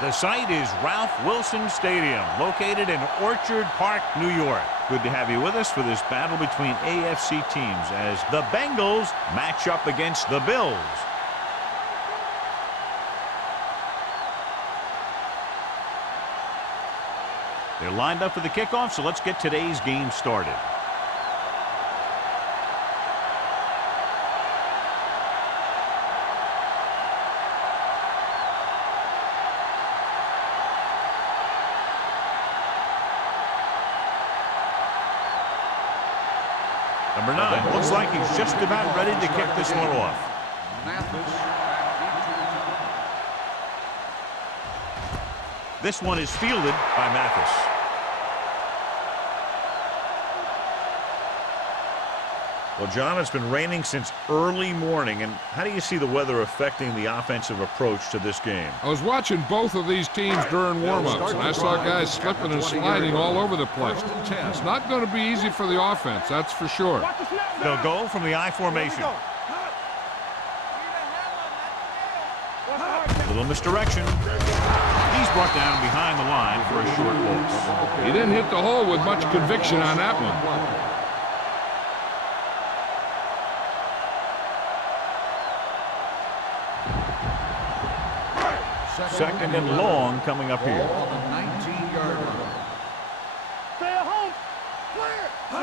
The site is Ralph Wilson Stadium, located in Orchard Park, New York. Good to have you with us for this battle between AFC teams as the Bengals match up against the Bills. They're lined up for the kickoff, so let's get today's game started. Number 9 looks like he's just about ready to kick this one off. This one is fielded by Mathis. Well, John, it's been raining since early morning, and how do you see the weather affecting the offensive approach to this game? I was watching both of these teams during warm-ups, and I saw guys slipping and sliding all over the place. It's not going to be easy for the offense, that's for sure. They'll go from the I formation. Little misdirection. He's brought down behind the line for a short loss. He didn't hit the hole with much conviction on that one. Second and long coming up here.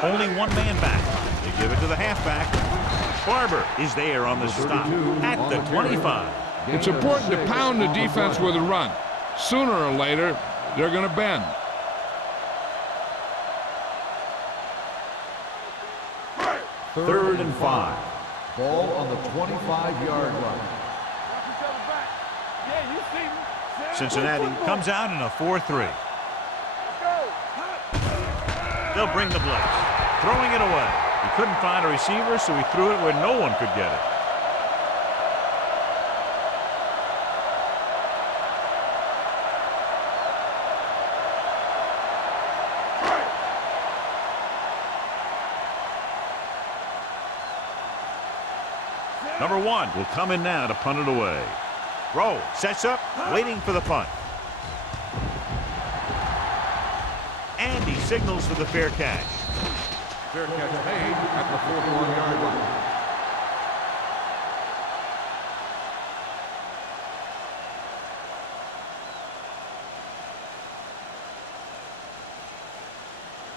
Only one man back. They give it to the halfback. Barber is there on the stop at the 25. It's important to pound the defense with a run. Sooner or later, they're going to bend. Third and 5. Ball on the 25-yard line. Cincinnati comes out in a 4-3. They'll bring the blitz. Throwing it away. He couldn't find a receiver, so he threw it where no one could get it. Number 1 will come in now to punt it away. Rowe sets up, waiting for the punt. And he signals for the fair catch. Fair catch made at the 41-yard line.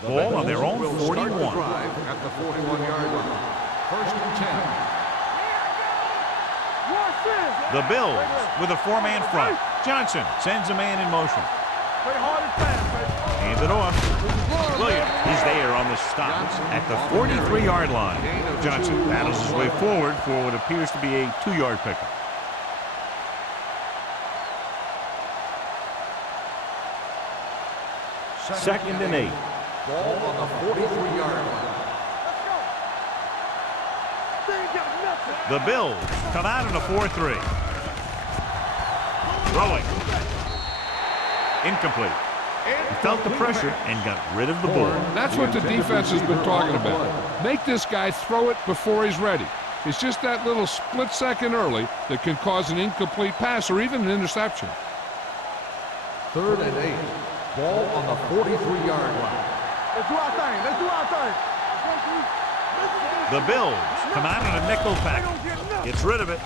Ball on their own 41. At the 41-yard line. First and 10. The Bills with a 4-man front. Johnson sends a man in motion. Hands it off. Williams is there on the stop at the 43-yard line. Johnson battles his way forward for what appears to be a 2-yard pickup. Second and 8. Ball on the 43-yard line. The Bills come out in a 4-3. Throwing. Incomplete. He felt the pressure and got rid of the ball. That's what the defense has been talking about. Make this guy throw it before he's ready. It's just that little split second early that can cause an incomplete pass or even an interception. Third and 8. Ball on the 43-yard line. Let's do our thing. Let's do our thing. The Bills come out in a nickel package. Gets rid of it.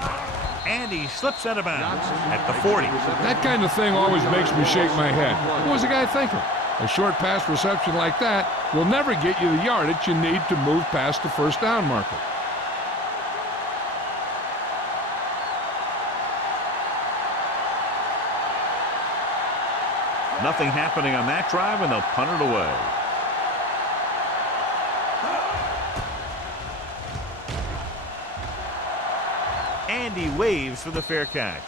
And he slips out of bounds at the 40. That kind of thing always makes me shake my head. What was the guy thinking? A short pass reception like that will never get you the yardage you need to move past the first down marker. Nothing happening on that drive, and they'll punt it away. And he waves for the fair catch.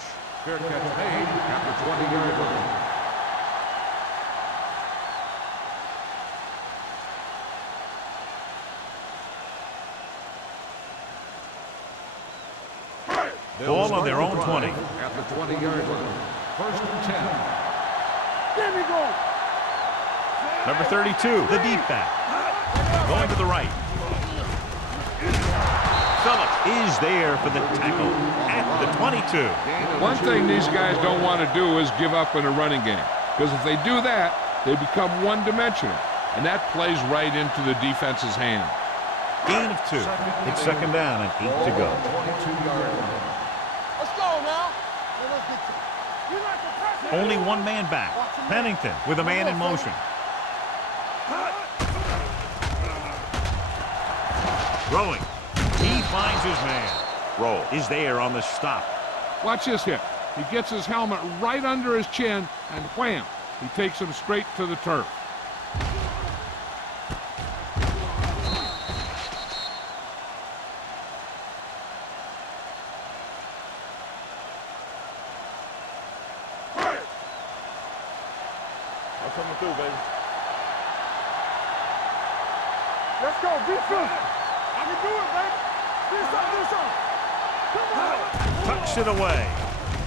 Fair catch made at the 20-yard line. Ball on their own 20. At the 20-yard line. First and 10. There we go. Number 32, the deep back. Going to the right. Phillips is there for the tackle at the 22. One thing these guys don't want to do is give up in a running game, because if they do that, they become one-dimensional, and that plays right into the defense's hand. Gain of 2. It's second down and 8 to go. Let's go now. Let's get to it. You like the pressure. Only one man back. Pennington with a man in motion. Throwing. He finds his man. Roll is there on the stop. Watch this hit. He gets his helmet right under his chin, and wham, he takes him straight to the turf. Coming through, baby. Let's go. Be physical. I can do it, baby. Do something. Come on. Tucks it away.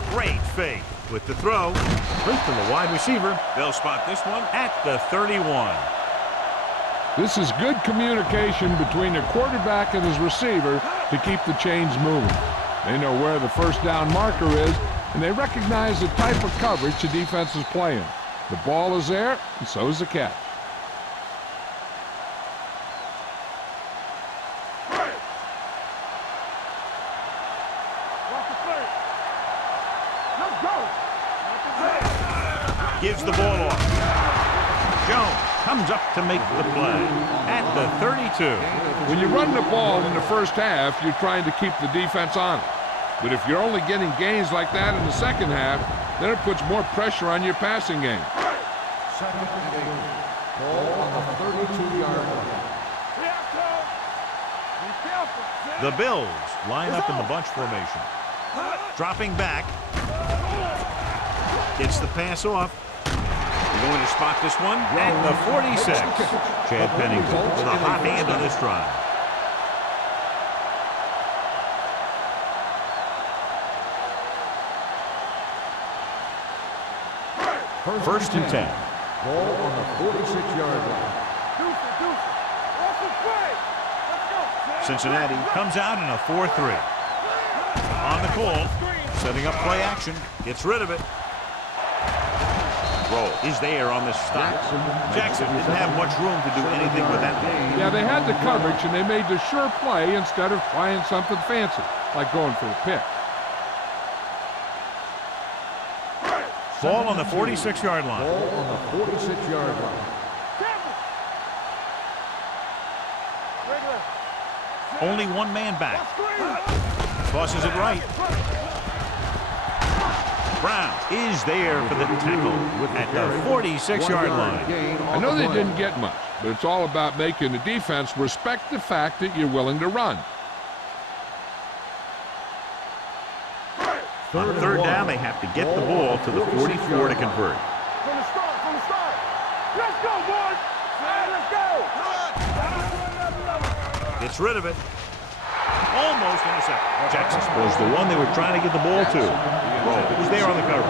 Great fake with the throw. Complete to the wide receiver. They'll spot this one at the 31. This is good communication between the quarterback and his receiver to keep the chains moving. They know where the first down marker is, and they recognize the type of coverage the defense is playing. The ball is there, and so is the catch. Let's go. Gives the ball off. Jones comes up to make the play at the 32. When you run the ball in the first half, you're trying to keep the defense on it. But if you're only getting gains like that in the second half, then it puts more pressure on your passing game. Second and 8. Ball on the 32-yard line. Be careful. The Bills line up in the bunch formation. Dropping back. Gets the pass off. They're going to spot this one at the 46. Chad Pennington with a hot hand on this drive. First and 10. Ball on the 46-yard line. Deuce. Off the play. Let's go. Cincinnati comes out in a 4-3. On the call, setting up play action, gets rid of it. Roll is there on the stop. Jackson didn't have much room to do anything with that one. Yeah, they had the coverage, and they made the sure play instead of trying something fancy, like going for a pick. Ball on the 46-yard line. Ball on the 46-yard line. Only one man back. Tosses it right. Brown is there for the tackle at the 46-yard line. I know they didn't get much, but it's all about making the defense respect the fact that you're willing to run. On third down, they have to get the ball to the 44 to convert. From the start. Let's go, boys. Let's go. Gets rid of it. Almost intercepted. Jackson was the one they were trying to get the ball to. Roll was there on the cover.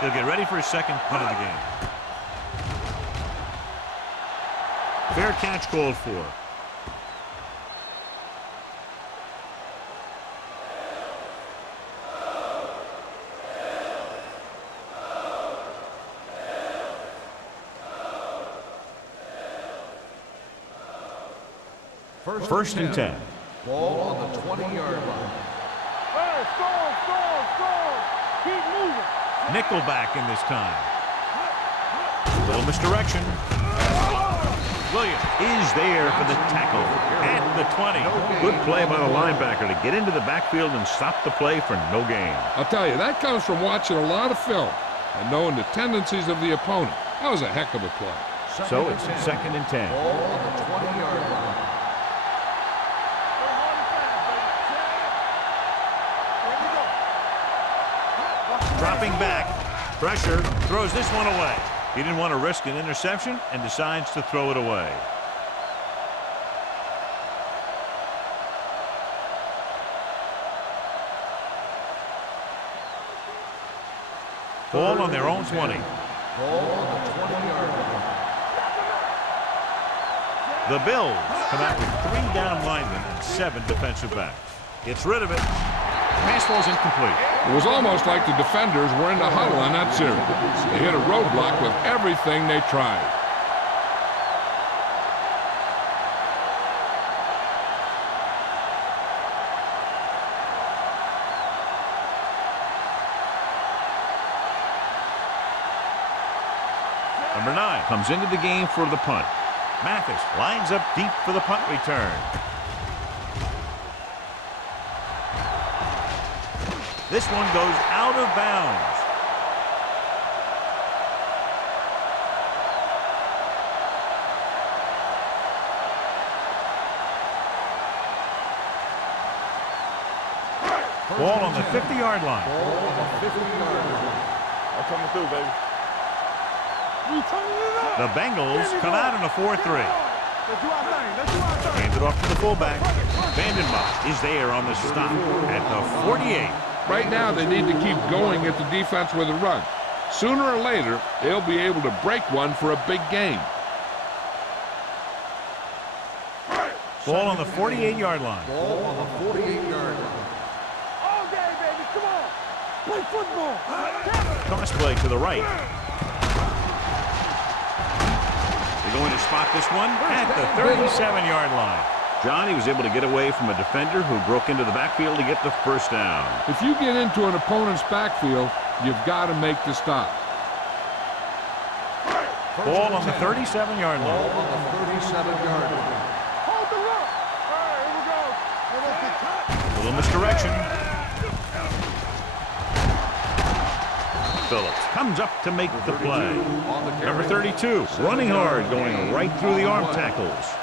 He'll get ready for his second punt of the game. Fair catch called for. First and 10. Ball on the 20-yard line. Hey, score. Keep moving. Nickelback in this time. Little misdirection. Williams is there for the tackle at the 20. Good play by the linebacker to get into the backfield and stop the play for no gain. I'll tell you, that comes from watching a lot of film and knowing the tendencies of the opponent. That was a heck of a play. So it's second and 10. Ball on the 20-yard line. Dropping back, pressure, throws this one away. He didn't want to risk an interception and decides to throw it away. Ball on their own 20. Ball on the 20-yard line. The Bills come out with 3 down linemen and 7 defensive backs. Gets rid of it. Pass ball's incomplete. It was almost like the defenders were in the huddle on that series. They hit a roadblock with everything they tried. Number 9 comes into the game for the punt. Mathis lines up deep for the punt return. This one goes out of bounds. Ball on the 50-yard line. Ball on the 50-yard line. I'm coming through, baby. We turning it up. The Bengals come out in a 4-3. Let's do our thing. Let's do our thing. Hands it off to the fullback. Vandenbach is there on the stop at the 48. Right now, they need to keep going at the defense with a run. Sooner or later, they'll be able to break one for a big gain. Ball on the 48-yard line. Ball on the 48-yard line. All day, baby. Come on. Play football. Toss play to the right. They're going to spot this one at the 37-yard line. Johnny was able to get away from a defender who broke into the backfield to get the first down. If you get into an opponent's backfield, you've got to make the stop. Ball on the 37-yard Ball line. on the 37-yard line. Hold the rock. All right, here we go. Let's get cut. A little misdirection. Phillips comes up to make the play. On the Number carry. 32, running hard, going right through the arm tackles.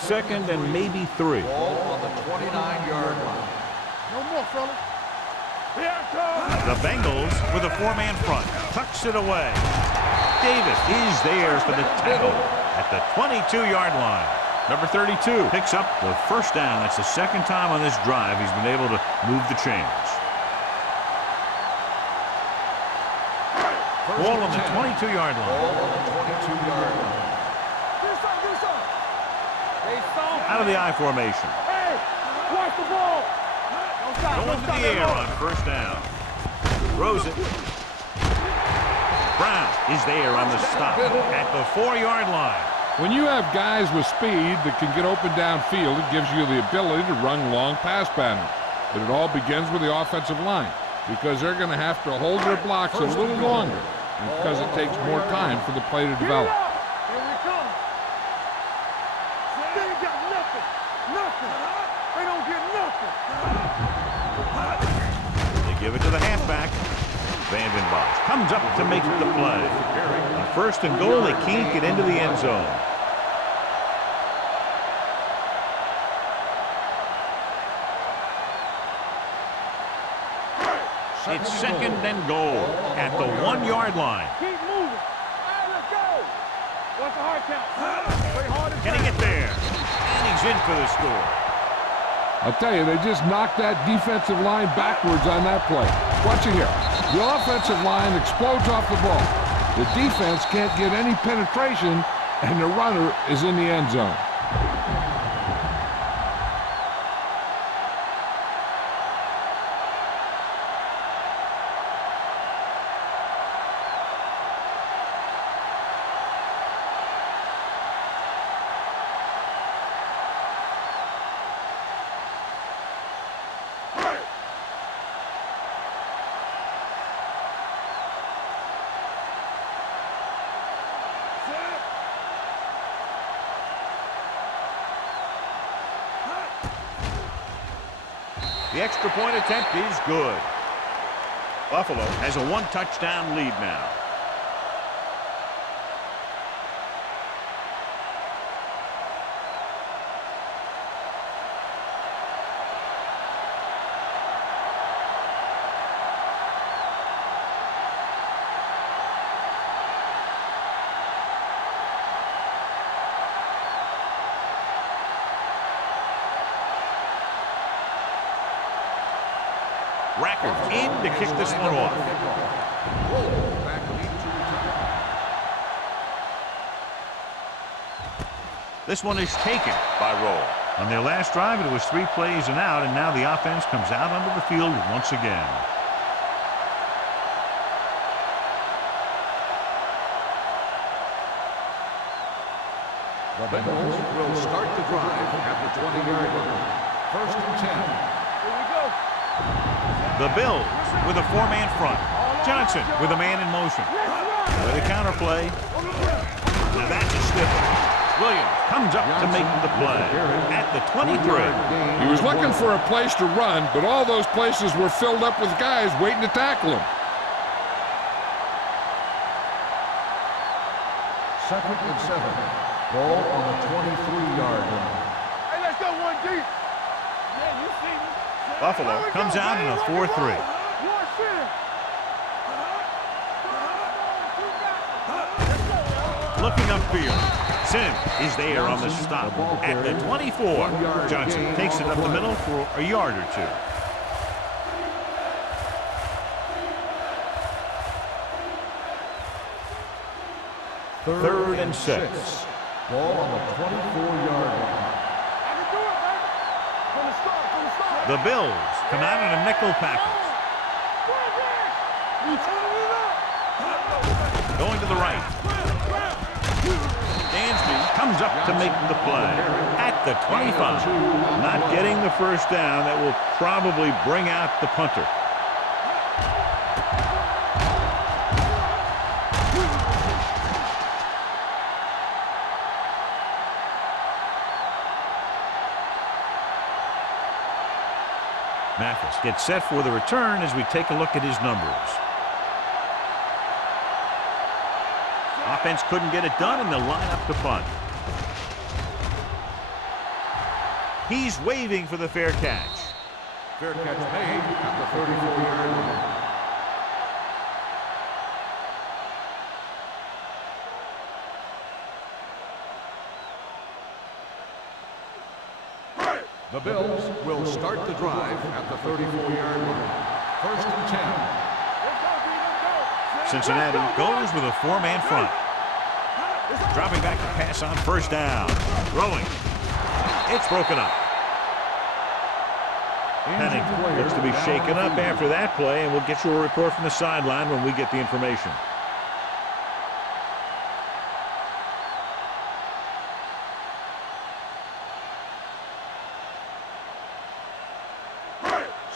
Second and maybe 3. Ball on the 29-yard line. No more, fella. Here it comes. The Bengals with a 4-man front. Tucks it away. Davis is there for the tackle at the 22-yard line. Number 32 picks up the first down. That's the second time on this drive he's been able to move the chains. Ball on the 22-yard line. Ball on the 22-yard line. This up, this up. They saw. Out of the I formation. Hey, watch the ball. Don't stop, Going don't to stop the that air ball. on first down. Throws it. Brown is there on the stop at the 4-yard line. When you have guys with speed that can get open downfield, it gives you the ability to run long pass patterns. But it all begins with the offensive line, because they're going to have to hold their blocks a little longer, and because it takes more time for the play to Get it develop. up. Here we come. They ain't got nothing. Nothing. They don't get nothing. They give it to the halfback. Vandenbach comes up to make the play. On first and goal, they can't get into the end zone. It's second and goal at the 1-yard line. Keep moving. All right, let's go. What's the hard count? Play hard and Can he fast. get there? And he's in for the score. I'll tell you, they just knocked that defensive line backwards on that play. Watch it here. The offensive line explodes off the ball. The defense can't get any penetration, and the runner is in the end zone. The extra point attempt is good. Buffalo has a 1-touchdown lead now. Rackard in to kick this one off. This one is taken by Roll. On their last drive, it was 3 plays and out, and now the offense comes out onto the field once again. The Bengals will start the drive at the 20-yard line. 1st and 10. Here we go. The Bills with a 4-man front. Johnson with a man in motion. With a counterplay. Now that's a stiffer. Williams comes up to make the play at the 23. He was looking for a place to run, but all those places were filled up with guys waiting to tackle him. 2nd and 7. Ball on the 23-yard line. Hey, let's go 1 deep. Yeah, you see me. Buffalo comes out in a 4-3. Looking upfield. Sim is there on the stop at the 24. Johnson takes it up the middle for a yard or 2. 3rd and 6. Ball on the 24-yard line. The Bills come out in a nickel package. Going to the right. Dansby comes up to make the play at the 25. Not getting the first down. That will probably bring out the punter. Mathis gets set for the return as we take a look at his numbers. Offense couldn't get it done, and they'll line up to punt. He's waving for the fair catch. Fair catch made at the 34-yard line. The Bills will start the drive at the 34-yard line. 1st and 10. Cincinnati goes with a 4-man front. Dropping back to pass on 1st down. Throwing. It's broken up. Pennington looks to be shaken up after that play, and we'll get you a report from the sideline when we get the information.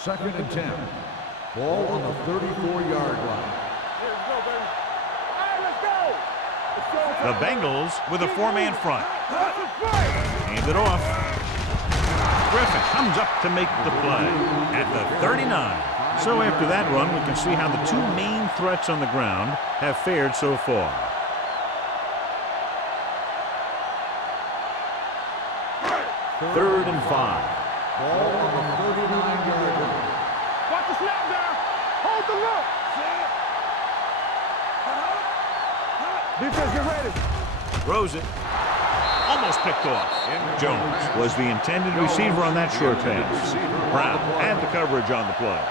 Second and 10. Ball on the 34-yard line. The Bengals with a 4-man front. Hand it off. Griffin comes up to make the play at the 39. So after that run, we can see how the 2 main threats on the ground have fared so far. Third and 5. Ball on the 39-yard line. Watch the snap down. Hold the look. Defense, get ready. Throws it. Almost picked off. Jones was the intended receiver on that short pass. Brown had the coverage on the play.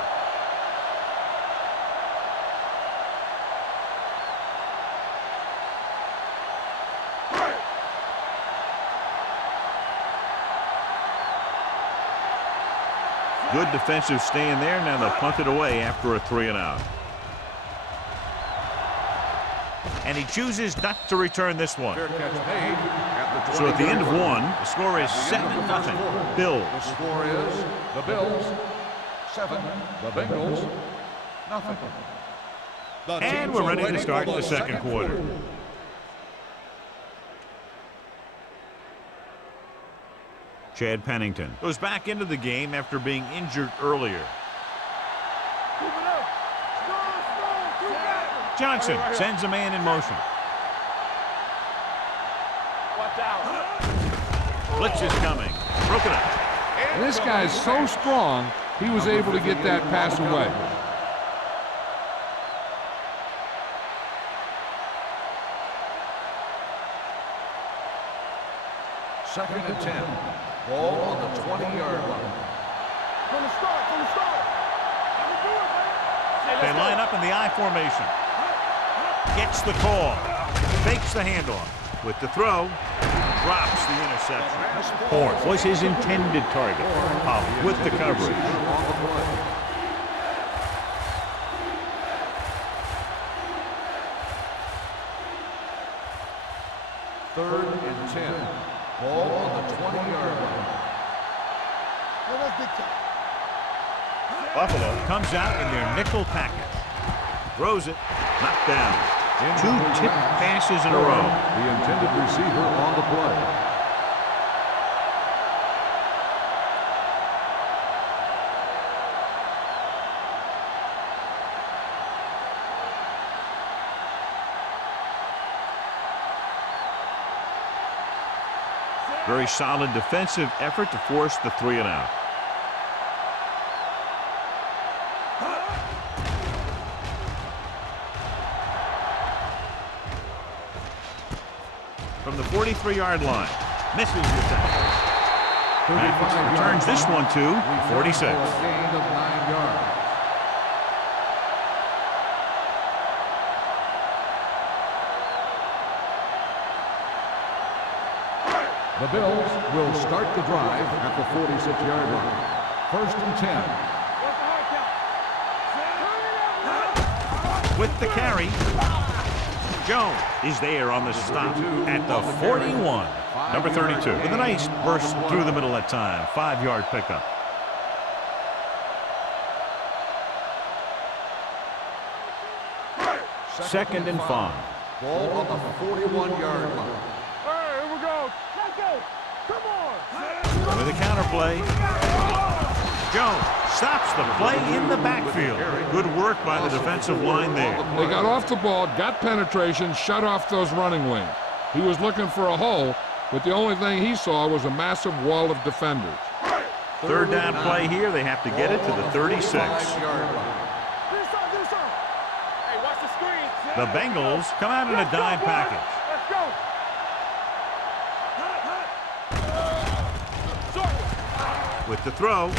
Good defensive stand there. Now they'll punt it away after a 3-and-out. And he chooses not to return this one. So at the end of 1, the score is 7-0. Bills. The score is the Bills 7, the Bengals nothing. And we're ready to start the second quarter. Chad Pennington goes back into the game after being injured earlier. Johnson sends a man in motion. Blitz is coming. Broken up. And this guy's so strong, he was able to get that pass away. Second and 10. Ball on the 20-yard line. From the start. They line up in the I formation. Gets the call. Fakes the handoff. With the throw, drops the interception. Horn was his intended target. Up with the coverage. Third and 10. Ball on the 20-yard line. Buffalo comes out in their nickel package. Throws it. Knocked down. 2 tip passes in a row. The intended receiver on the play. Very solid defensive effort to force the 3 and out. From the 43-yard line. Misses the tackle. And returns this one to 46. Gain of 9 yards. The Bills will start the drive at the 46-yard line. First and 10. With the carry. Jones is there on the stop at the 41. Number 32 with a nice burst through the middle that time. 5-yard pickup. Second and 5. Ball on the 41-yard line. Hey, here we go. Let's go. Come on. With a counter play. Jones stops the play in the backfield. Good work by the defensive line there. They got off the ball, got penetration, shut off those running lanes. He was looking for a hole, but the only thing he saw was a massive wall of defenders. Third down play here. They have to get it to the 36. The Bengals come out in a dime package. Let's go. With the throw,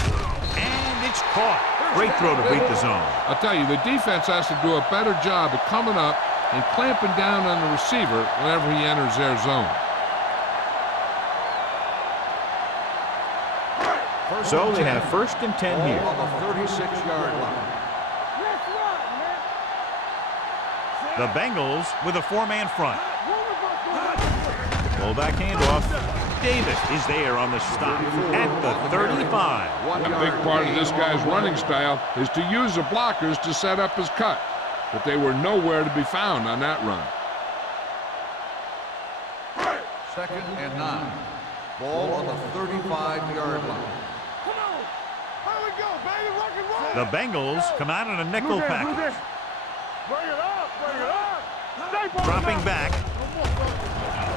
and it's caught. Great throw to beat the zone. I'll tell you, the defense has to do a better job of coming up and clamping down on the receiver whenever he enters their zone. So they have first and 10 here. On the 36-yard line. Let's run, man. The Bengals with a 4-man front. Fullback handoff. Davis is there on the stop at the 35. A big part of this guy's running style is to use the blockers to set up his cut, but they were nowhere to be found on that run. Second and 9. Ball on the 35-yard line. Come on. Here we go, baby. Rock and roll. The Bengals come out in a nickel package. Bring it up. Bring it up. Stay for Dropping it. back.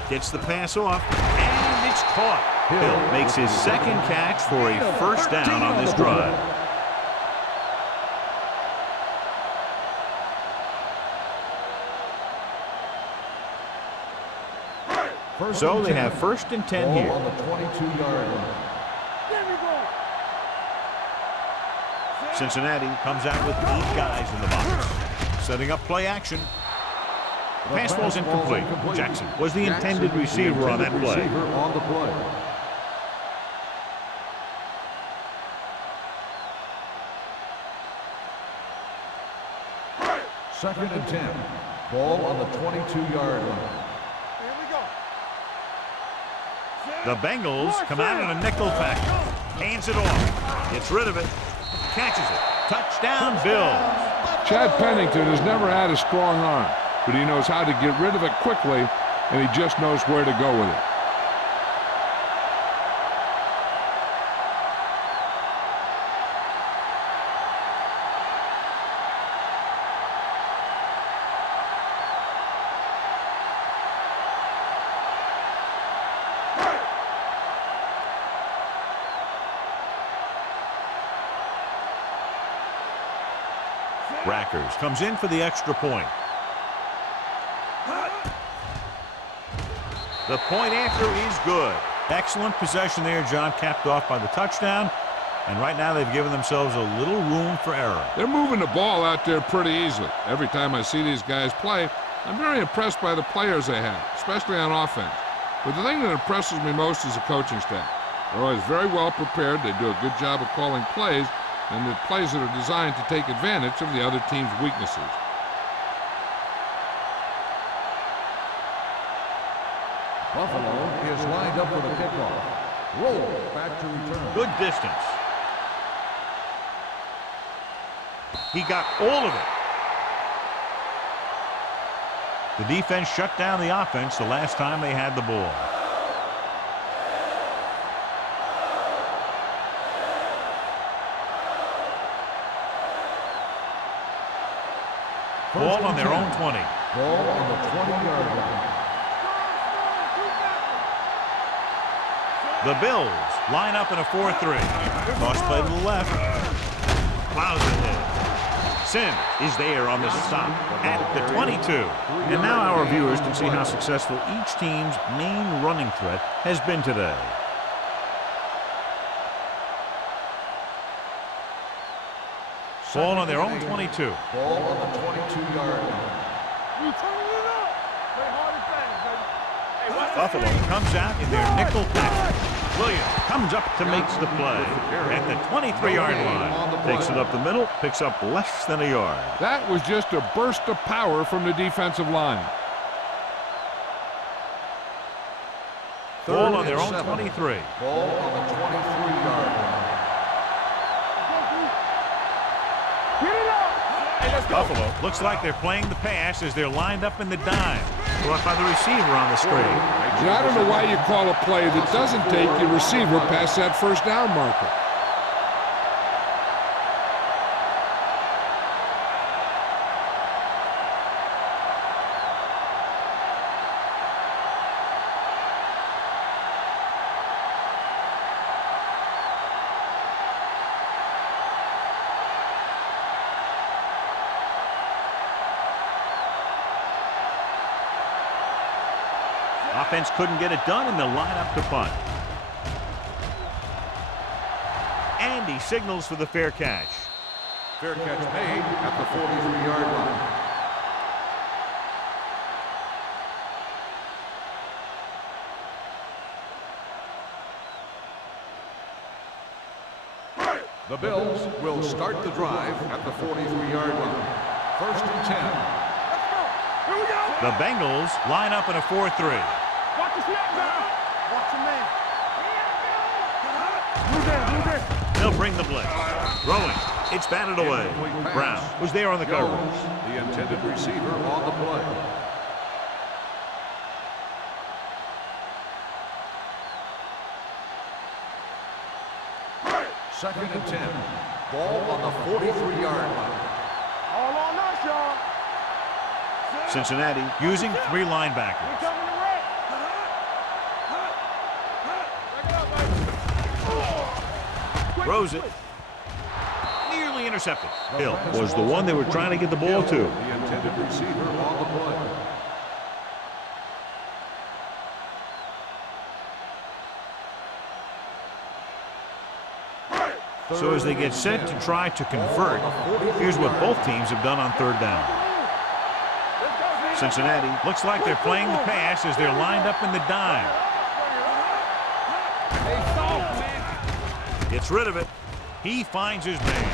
Gets the pass off, and it's caught. Hill makes his second catch for a first down on this drive. So they have first and 10 Ball here. on the 22-yard line. There we go. Cincinnati comes out with 8 guys in the box. Setting up play action. The pass ball's incomplete. Jackson was the intended receiver on that play. On the play. Second and 10. Ball on the 22-yard line. Here we go. The Bengals come out in a nickel package. Hands it off. Gets rid of it. Catches it. Touchdown, Bills. Chad Pennington has never had a strong arm, but he knows how to get rid of it quickly, and he just knows where to go with it. Rackers comes in for the extra point. The point after is good. Excellent possession there, John, capped off by the touchdown. And right now they've given themselves a little room for error. They're moving the ball out there pretty easily. Every time I see these guys play, I'm very impressed by the players they have, especially on offense. But the thing that impresses me most is the coaching staff. They're always very well prepared. They do a good job of calling plays, and the plays that are designed to take advantage of the other team's weaknesses. Buffalo is lined up for the kickoff. Roll back to return. Good distance. He got all of it. The defense shut down the offense the last time they had the ball. Ball on their own 20. Ball on the 20-yard line. The Bills line up in a 4-3. Toss play to the left. Plows ahead. Sims is there on the stop at the 22. And now our viewers can see how successful each team's main running threat has been today. Ball on their own 22. Ball on the 22-yard line. You turning it up. Play hard and fast, baby. Hey, watch Buffalo comes out in their nickel package. Williams comes up to make the play at the 23-yard line. Takes it up the middle, picks up less than a yard. That was just a burst of power from the defensive line. Ball on their own 23. Ball on the 23-yard line. Get it up. Hey, let's go. Buffalo looks like they're playing the pass as they're lined up in the dime. Brought by the receiver on the screen. I don't know why you call a play that doesn't take your receiver past that first down marker. Offense couldn't get it done, and they'll line up to punt. And he signals for the fair catch. Fair catch made at the 43-yard line. The Bills will start the drive at the 43-yard line. 1st and 10. Let's go. Here we go. The Bengals line up in a 4-3. Watch the snap, man. Watch the man. Move down, move down. They'll bring the blitz. Throwing. It's batted away. Brown was there on the coverage. Jones, the intended receiver on the play. Second and 10. Ball on the 43-yard line. All on us, y'all. Cincinnati using 3 We linebackers. coming to wreck. Back it up, baby. Throws it. Nearly intercepted. Hill was the one they were trying to get the ball to. The intended receiver on the play. So as they get set to try to convert, here's what both teams have done on 3rd down. Cincinnati looks like they're playing the pass as they're lined up in the dime. Gets rid of it. He finds his man.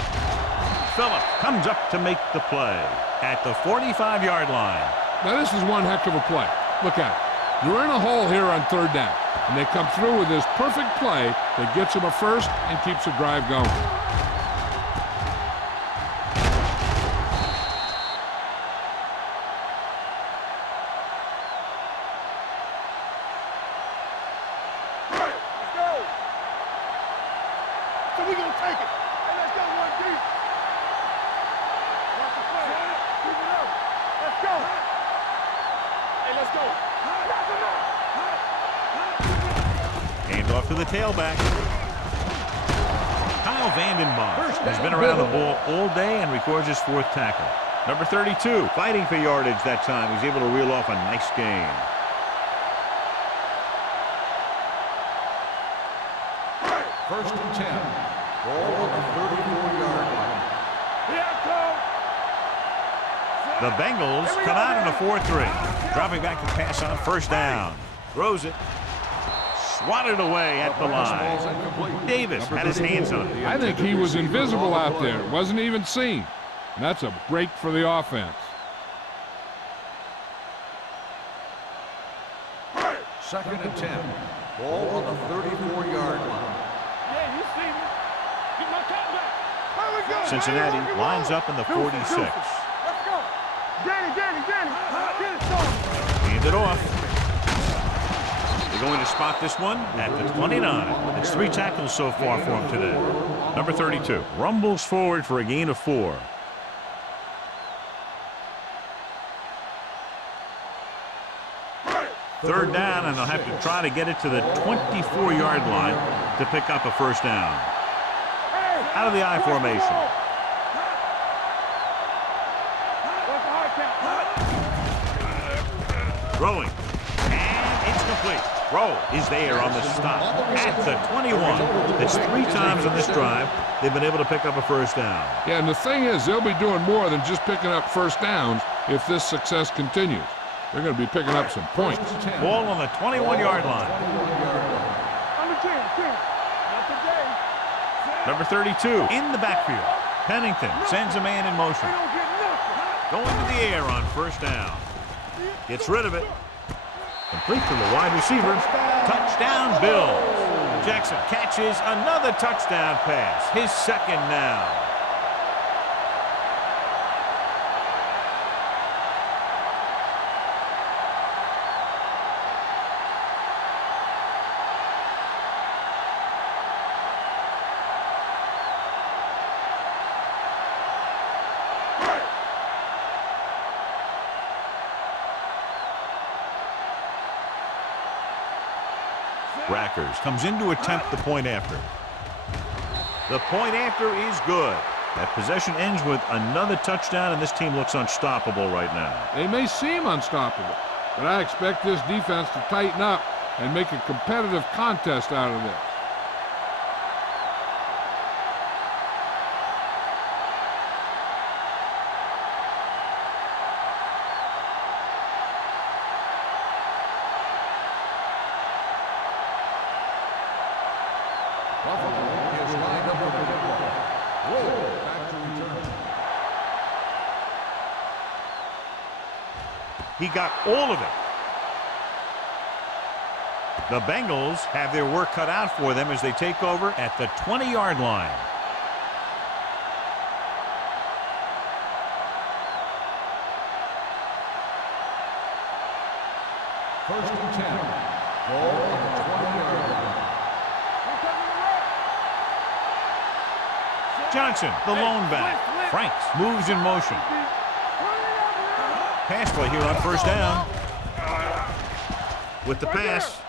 Phillip comes up to make the play at the 45-yard line. Now this is one heck of a play. Look at it. You're in a hole here on 3rd down, and they come through with this perfect play that gets them a first and keeps the drive going. Let's go. So we gonna take it. Hey, let's go, 1 deep. Watch the play. Keep it up. Let's go. Hey, let's go. Pass him up. Hand off to the tailback. Kyle Vandenbosch has been around the ball all day and records his 4th tackle. Number 32, fighting for yardage that time. He's able to reel off a nice gain. First and 10. Ball on the 34-yard line. Here I come. The Bengals come out in a 4-3. Dropping back to pass on first down. Throws it. Swatted away at the line. Davis had his hands on it. I think he was invisible out there. Wasn't even seen. And that's a break for the offense. Second and 10. Ball on the 34-yard line. Yeah, you see me. Get my cat back. There we go. Cincinnati lines up in the 46. Let's go. Danny. Get it started. Hand it off. They're going to spot this one at the 29. It's 3 tackles so far for him today. Number 32 rumbles forward for a gain of 4. Third down, and they'll have to try to get it to the 24-yard line to pick up a first down. Out of the I formation. Throwing. And it's complete. Throw is there on the stop at the 21. That's 3 times on this drive they've been able to pick up a first down. Yeah, and the thing is, they'll be doing more than just picking up first downs if this success continues. They're going to be picking up some points. Ball on the 21-yard line. Number 32 in the backfield. Pennington sends a man in motion. Going to the air on first down. Gets rid of it. Complete to the wide receiver. Touchdown, Bills. Jackson catches another touchdown pass. His second now. Rackers comes in to attempt the point after. The point after is good. That possession ends with another touchdown, and this team looks unstoppable right now. They may seem unstoppable, but I expect this defense to tighten up and make a competitive contest out of this. He got all of it. The Bengals have their work cut out for them as they take over at the 20-yard line. First and 10. Ball on the 20-yard line. Johnson, the lone back. Franks moves in motion. Pass play here on first down. With the pass.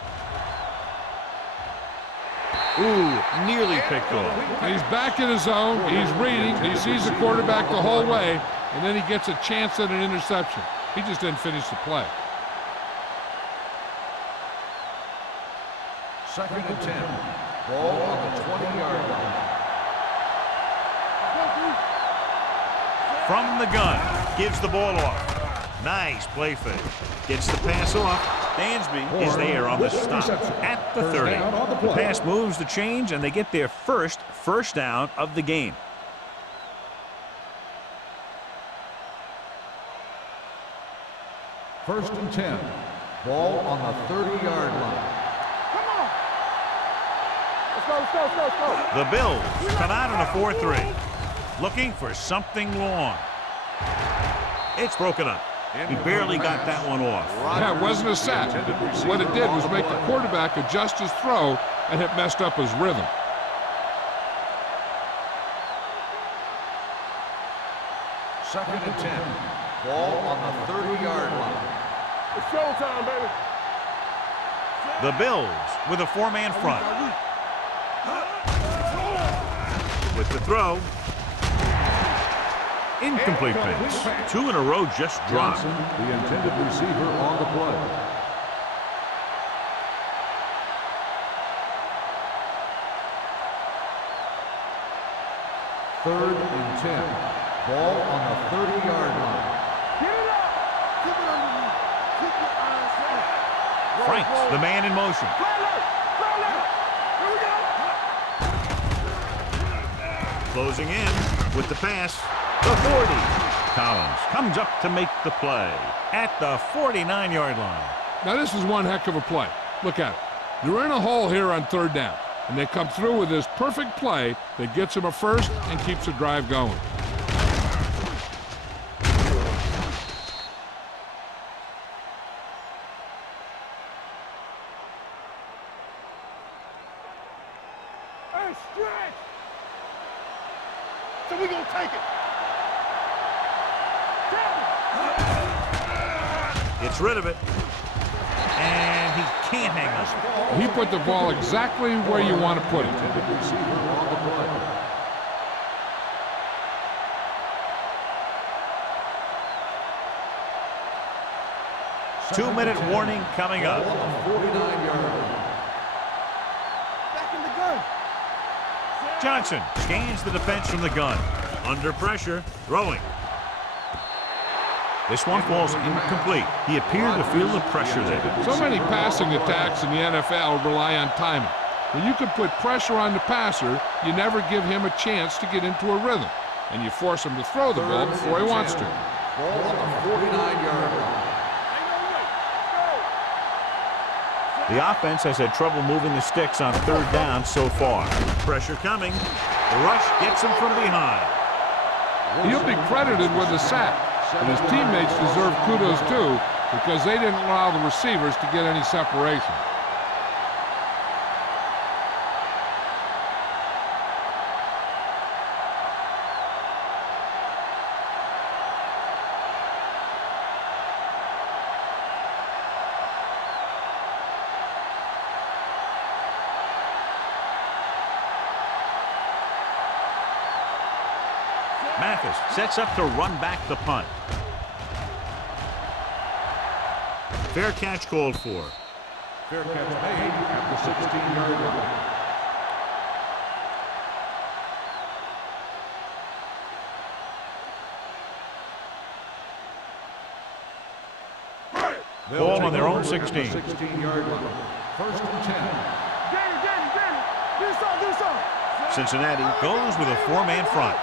Ooh, nearly picked off. He's back in his zone. He's reading. He sees the quarterback the whole way, and then he gets a chance at an interception. He just didn't finish the play. Second and 10. Ball on the 20-yard line. From the gun. Gives the ball off. Nice play fake. Gets the pass off. Dansby is there on the stop at the 30. The pass moves the change, and they get their first down of the game. First and 10. Ball on the 30-yard line. Come on. Let's go. The Bills come out in a 4-3. Looking for something long. It's broken up. He barely got that one off. Yeah, it wasn't a sack. What it did was make the quarterback adjust his throw, and it messed up his rhythm. Second and 10. Ball on the 30-yard line. It's showtime, baby. The Bills with a 4-man front. With the throw. Incomplete pass. 2 in a row just dropped. Johnson, the intended receiver on the play. 3rd and 10. Ball on the 30-yard line. Get it up. Keep it underneath. Keep your eyes set. Franks, the man in motion. Fly left. Fly left. Here we go. Closing in with the pass. The 40. Collins comes up to make the play at the 49-yard line. Now this is one heck of a play. Look at it. They're in a hole here on 3rd down, and they come through with this perfect play that gets them a first and keeps the drive going. Hey, stretch. So we gonna take it. Gets rid of it. And he can't hang on. He put the ball exactly where you want to put it. Receiver on the play. Two-minute warning coming up. Ball on the 49-yard line. Back in the gun. Johnson scans the defense from the gun. Under pressure, throwing. This one falls incomplete. He appeared to feel the pressure there. So many passing attacks in the NFL rely on timing. When you can put pressure on the passer, you never give him a chance to get into a rhythm, and you force him to throw the ball before he wants to. Ball on the 49-yard line. The offense has had trouble moving the sticks on 3rd down so far. Pressure coming. The rush gets him from behind. He'll be credited with a sack, but his teammates deserve kudos too because they didn't allow the receivers to get any separation. Mathis sets up to run back the punt. Fair catch called for. Fair catch made at the 16-yard line. Ball on their own 16. 16-yard line. 1st and 10. Danny. Do something. Cincinnati goes with a 4-man front.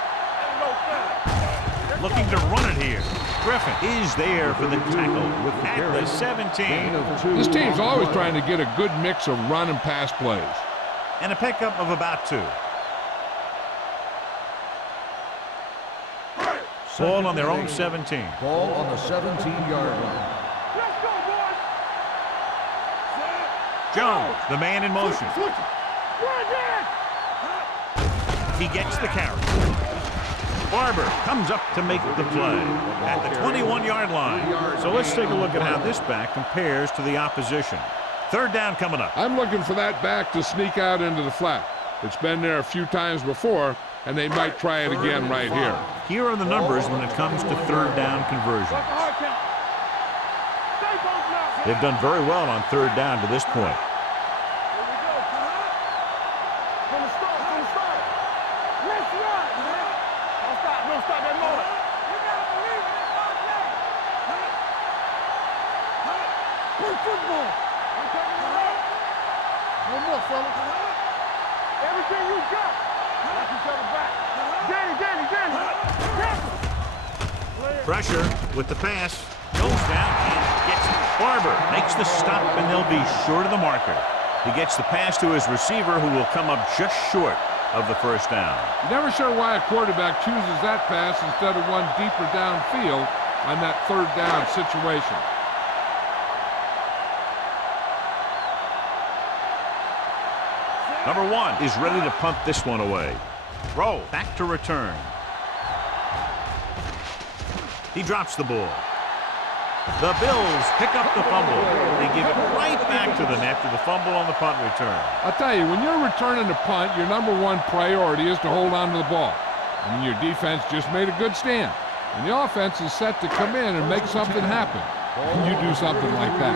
Looking to run it here. Griffin is there for the tackle at the 17. This team's always trying to get a good mix of run and pass plays. And a pickup of about 2. Ball on their own 17. Ball on the 17-yard line. Let's go, boys. Jones, the man in motion. Run, Dan. He gets the carry. Barber comes up to make the play at the 21-yard line. So let's take a look at how this back compares to the opposition. 3rd down coming up. I'm looking for that back to sneak out into the flat. It's been there a few times before, and they might try it again right here. Here are the numbers when it comes to 3rd down conversions. Hard count. Stay both now. They've done very well on 3rd down to this point. Here we go. From the start. Let's run. Don't stop that motor. You gotta believe it. It's our play. Play football. I'm coming around. No more, fella. Everything you got. Knock each other back. Danny. Pressure with the pass. Goes down and gets it. Barber makes the stop, and they'll be short of the marker. He gets the pass to his receiver, who will come up just short of the 1st down. You're never sure why a quarterback chooses that pass instead of one deeper downfield on that 3rd down situation. Number 1 is ready to punt this one away. Throw back to return. He drops the ball. The Bills pick up the fumble. They give it right back to them after the fumble on the punt return. I'll tell you, when you're returning a punt, your number 1 priority is to hold on to the ball. I mean, your defense just made a good stand. And the offense is set to come in and make something happen. And you do something like that.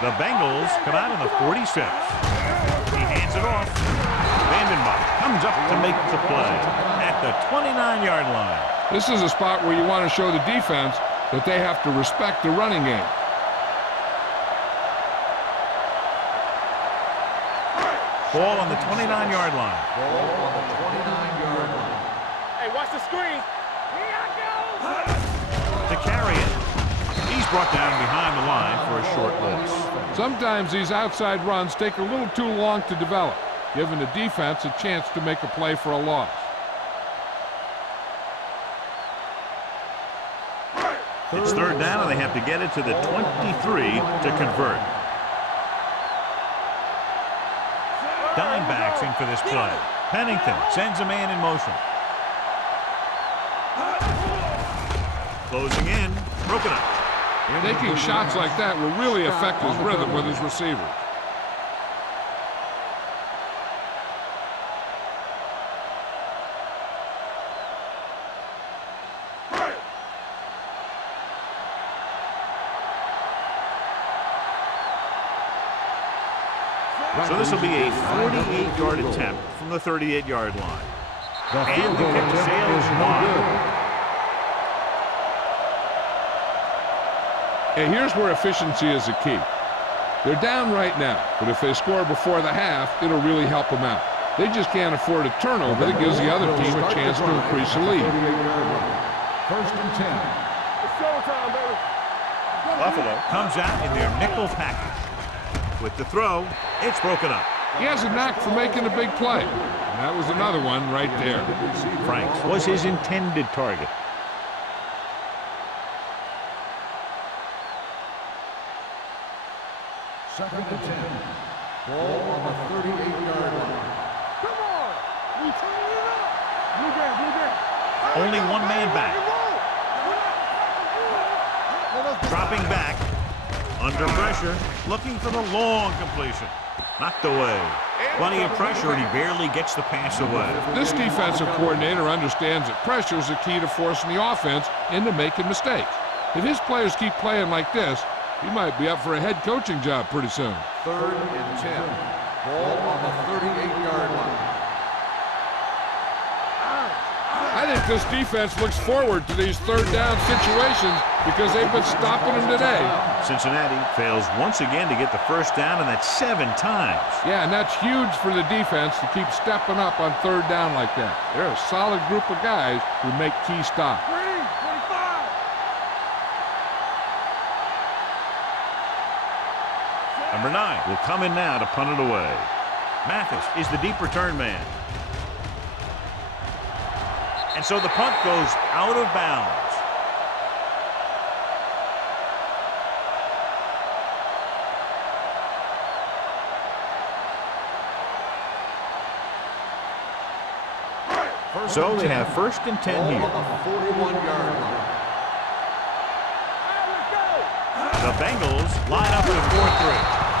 The Bengals come out in the 46. He hands it off. comes up to make the play at the 29-yard line. This is a spot where you want to show the defense that they have to respect the running game. Ball on the 29-yard line. Ball on the 29-yard line. Hey, watch the screen. Here I go. To carry it, he's brought down behind the line for a short loss. Sometimes these outside runs take a little too long to develop, giving the defense a chance to make a play for a loss. It's third down, and they have to get it to the 23 to convert. Dimebacks in for this play. Pennington sends a man in motion. Closing in, broken up. Taking shots like that will really affect his rhythm with his receivers. So this will be a 48-yard attempt from the 38-yard line. And the kick sails wide. Hey, here's where efficiency is the key. They're down right now, but if they score before the half, it'll really help them out. They just can't afford a turnover that gives the other team a chance to increase the lead. First and 10. It's showtime, baby. Buffalo comes out in their nickel package. With the throw, it's broken up. He has a knack for making a big play. And that was another one right there. Franks was his intended target. Second and 10. Ball on the 38-yard line. Come on. We turn it up. Blue game, blue game. Only one man back. Dropping back. Under pressure. Looking for the long completion. Knocked away. Plenty of pressure, and he barely gets the pass away. This defensive coordinator understands that pressure is the key to forcing the offense into making mistakes. If his players keep playing like this, he might be up for a head coaching job pretty soon. Third and 10. Ball on the 38-yard line. I think this defense looks forward to these third down situations because they've been stopping them today. Cincinnati fails once again to get the first down, and that's 7 times. Yeah, and that's huge for the defense to keep stepping up on third down like that. They're a solid group of guys who make key stops. Green, 25. Number 9 will come in now to punt it away. Mathis is the deep return man. And so the punt goes out of bounds. So they have first and 10 here. Ball on the 41-yard line. The Bengals line up in a 4-3.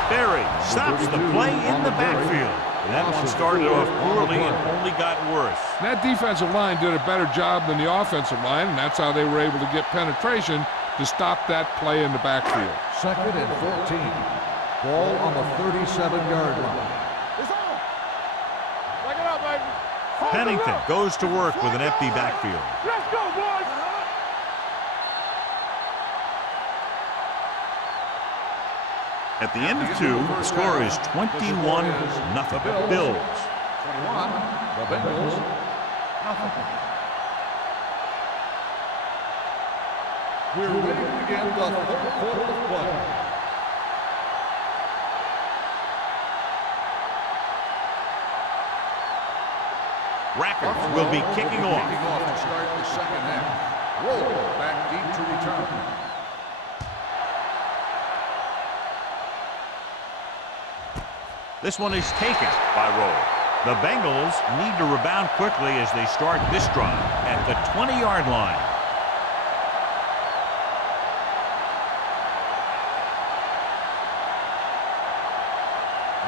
Berry stops the play in the backfield. That one started off poorly and only got worse. That defensive line did a better job than the offensive line, and that's how they were able to get penetration to stop that play in the backfield. Second and 14. Ball on the 37-yard line. It's on. Back it up, baby. Pennington goes to work with an empty backfield. Let's go, boys. At the end of 2, the score is 21-0. Bills. 21. The Bengals. Nothing. We're ready to begin the third quarter of play. Rackers will be kicking off. Kicking off to start the second half. Roll back deep to return. This one is taken by Roll. The Bengals need to rebound quickly as they start this drive at the 20-yard line.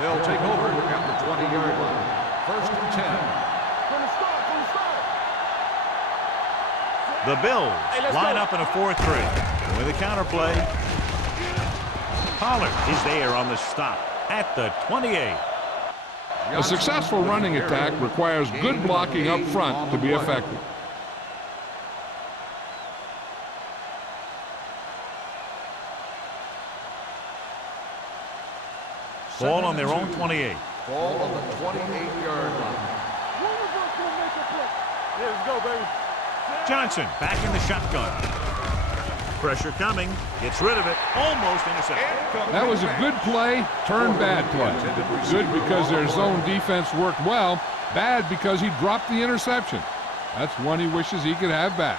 They'll take over at the 20-yard line. First and 10. From the start, from the start. The Bills line up in a 4-3. With a counterplay, Pollard is there on the stop at the 28. A successful running attack requires good blocking up front to be effective. Ball on their own 28. Ball on the 28-yard line. Let's go, baby. Johnson back in the shotgun. Pressure coming. Gets rid of it. Almost intercepted. That was a good play, turned bad play. Good because their zone defense worked well. Bad because he dropped the interception. That's one he wishes he could have back.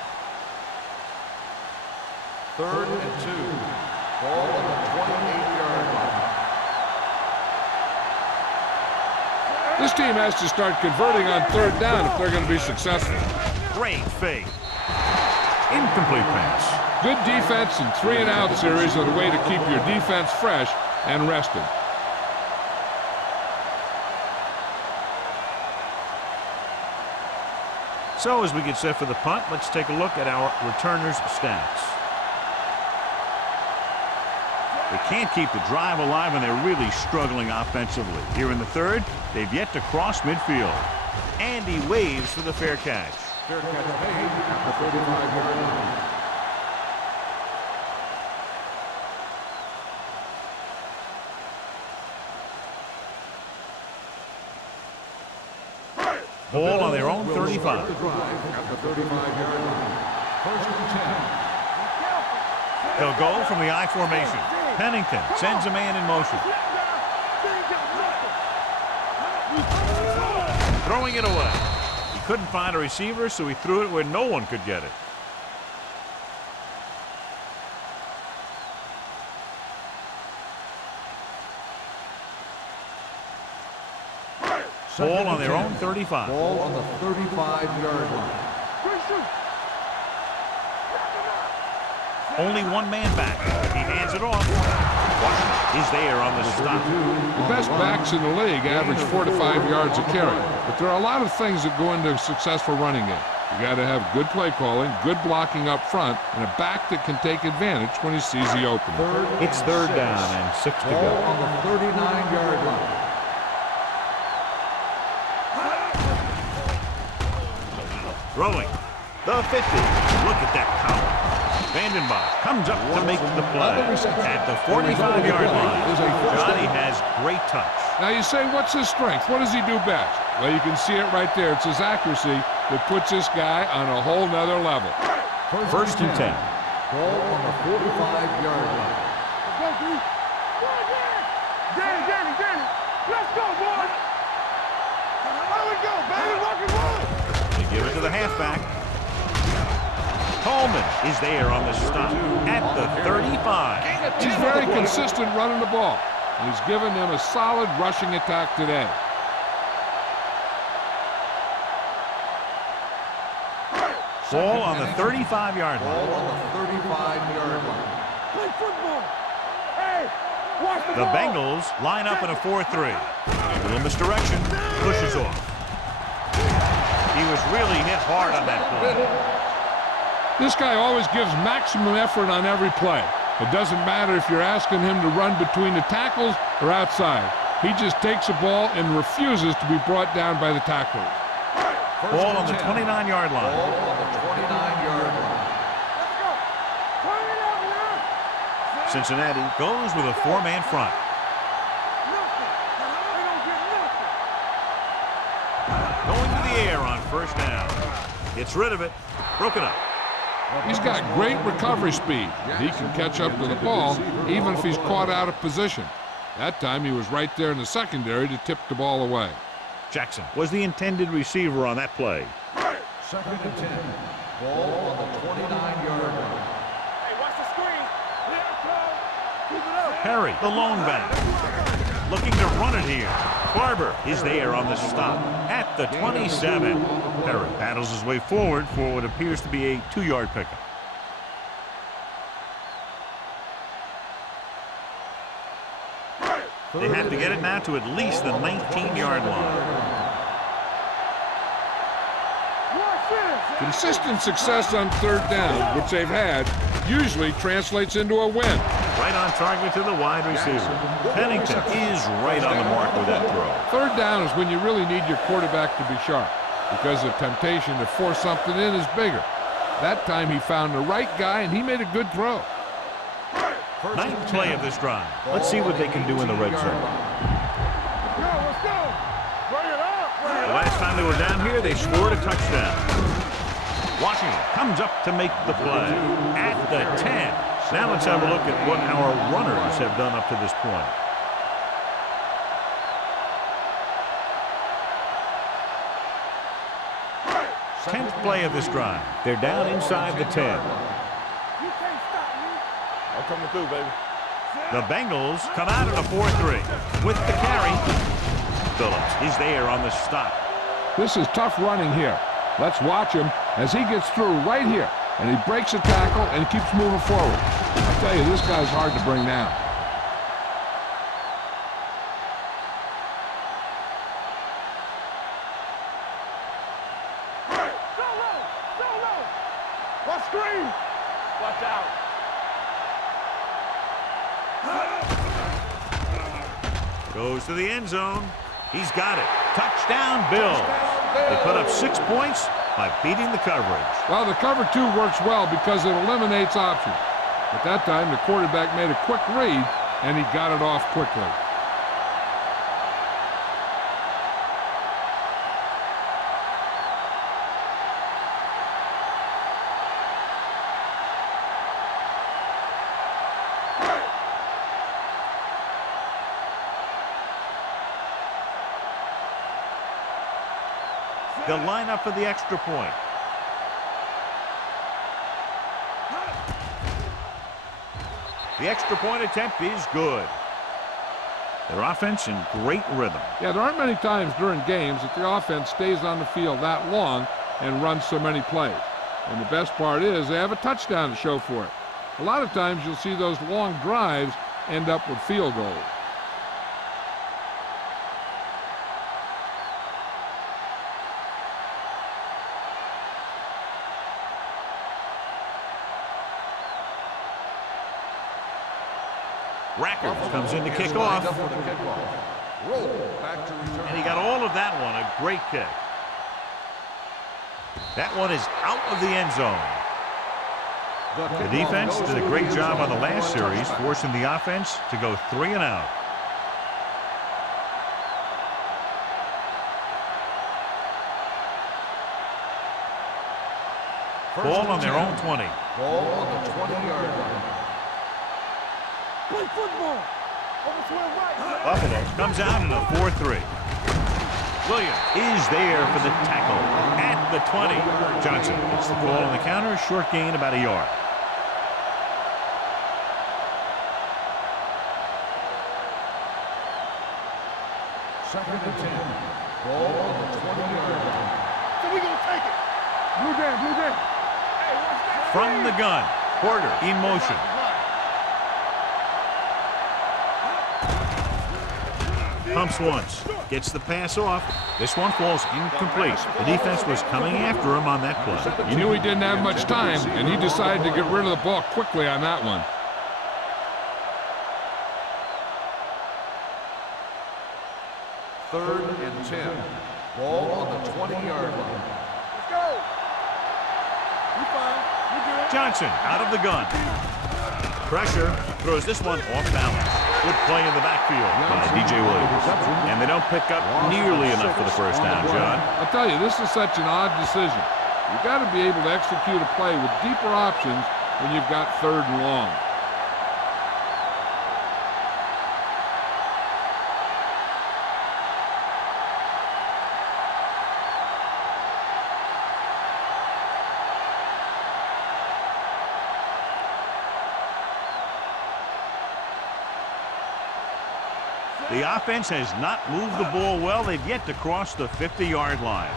3rd and 2. Ball on the 28-yard line. This team has to start converting on 3rd down if they're going to be successful. Great fake. Incomplete pass. Good defense and 3-and-out series are the way to keep your defense fresh and rested. So as we get set for the punt, let's take a look at our returners' stats. They can't keep the drive alive, and they're really struggling offensively. Here in the 3rd, they've yet to cross midfield. And he waves for the fair catch. Fair catch made at the 35-yard line. Ball on their own 35. The drive at the 35-yard line. 1st and 10. They'll go from the I formation. Pennington sends a man in motion. Throwing it away. He couldn't find a receiver, so he threw it where no one could get it. Ball on their own 35. Ball on the 35-yard line. Only one man back. He hands it off. Washington is there on the stop. The best backs in the league average 4 to 5 yards a carry. But there are a lot of things that go into a successful running game. You got to have good play calling, good blocking up front, and a back that can take advantage when he sees the opening. It's 3rd down and 6 to Ball go. on the 39-yard line. Throwing. The 50. Look at that power. Vandenbach comes up to make the play. At the 45-yard line, Johnny has great touch. Now you say, what's his strength? What does he do best? Well, you can see it right there. It's his accuracy that puts this guy on a whole nother level. 1st and 10. Ball on the 45-yard line. Danny. Let's go, boys. There we go, baby. Rock and roll. They give it to the halfback. Coleman is there on the stop at the 35. He's very consistent running the ball. He's given them a solid rushing attack today. Ball on the 35-yard line. Ball on the 35-yard line. Play football. Hey, watch the The ball. Bengals line up in a 4-3. A little misdirection. Pushes off. He was really hit hard on that play. This guy always gives maximum effort on every play. It doesn't matter if you're asking him to run between the tackles or outside. He just takes the ball and refuses to be brought down by the tacklers. Ball on the 29-yard line. Ball on the 29-yard line. Let's go. Turn it up now. Cincinnati goes with a 4-man front. Nothing. They don't get nothing. Going to the air on 1st down. Gets rid of it. Broken up. He's got great recovery speed. He can catch up to the ball even if he's caught out of position. That time he was right there in the secondary to tip the ball away. Jackson was the intended receiver on that play. 2nd and 10. Ball on the 29-yard line. Hey, watch the screen. Keep it up. Perry, the lone back. Looking to run it here. Barber is there on the stop at the 27. Perry battles his way forward for what appears to be a 2-yard pickup. They have to get it now to at least the 19-yard line. Watch this. Consistent success on 3rd down, which they've had, usually translates into a win. Right on target to the wide receiver. Pennington is right on the mark with that throw. Third down is when you really need your quarterback to be sharp because the temptation to force something in is bigger. That time he found the right guy and he made a good throw. Ninth play of this drive. Let's see what they can do in the red zone. Let's go. Bring it up. The last time they were down here, they scored a touchdown. Washington comes up to make the play at the 10. Now let's have a look at what our runners have done up to this point. Tenth play of this drive. They're down inside the 10. You can't stop me. I'm coming through, baby. The Bengals come out at a 4-3 with the carry. Phillips is there on the stop. This is tough running here. Let's watch him as he gets through right here. And he breaks a tackle and keeps moving forward. I tell you, this guy's hard to bring down. Watch screen. Watch out. Goes to the end zone. He's got it. Touchdown, Bills. They put up 6 points by beating the coverage. Well, the cover 2 works well because it eliminates options. At that time, the quarterback made a quick read, and he got it off quickly. They'll line up for the extra point. The extra point attempt is good. Their offense in great rhythm. Yeah, there aren't many times during games that the offense stays on the field that long and runs so many plays. And the best part is they have a touchdown to show for it. A lot of times you'll see those long drives end up with field goals. Rackers comes in to kick off. And he got all of that one, a great kick. That one is out of the end zone. The defense did a great job on the last series, forcing the offense to go 3 and out. Ball on their own 20. Ball on the 20-yard line. Play football. Over to the right. Buffalo comes out in a 4-3. Williams is there for the tackle at the 20. Johnson gets the ball on the counter, short gain about a yard. Second and 10. Ball on the 20-yard line. So we gonna take it. Blue down, blue down. Hey, watch that. From the gun, Porter in motion. Pumps once, gets the pass off. This one falls incomplete. The defense was coming after him on that play. He knew he didn't have much time, and he decided to get rid of the ball quickly on that one. Third and 10. Ball on the 20-yard line. Let's go. You fine. You good. Johnson out of the gun. Pressure, throws this one off balance. Good play in the backfield by DJ Williams. And they don't pick up nearly enough for the first down, John. I'll tell you, this is such an odd decision. You've got to be able to execute a play with deeper options when you've got 3rd and long. The offense has not moved the ball well. They've yet to cross the 50-yard line.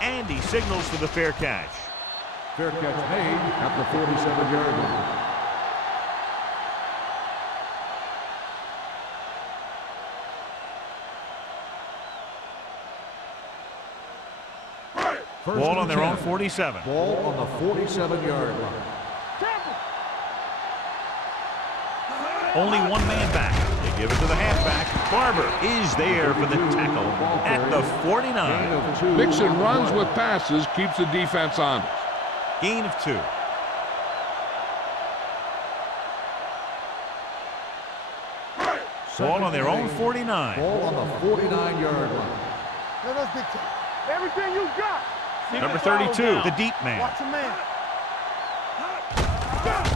And he signals for the fair catch. Fair catch made at the 47-yard line. Ball on their own 47. Ball on the 47-yard line. Only one man back. They give it to the halfback. Barber is there for the tackle at the 49. Mixon runs with passes, keeps the defense honest. Gain of 2. Ball on their own 49. Ball on the 49-yard line. Let us dictate. Everything you got. Number 32, the deep man. Watch a man.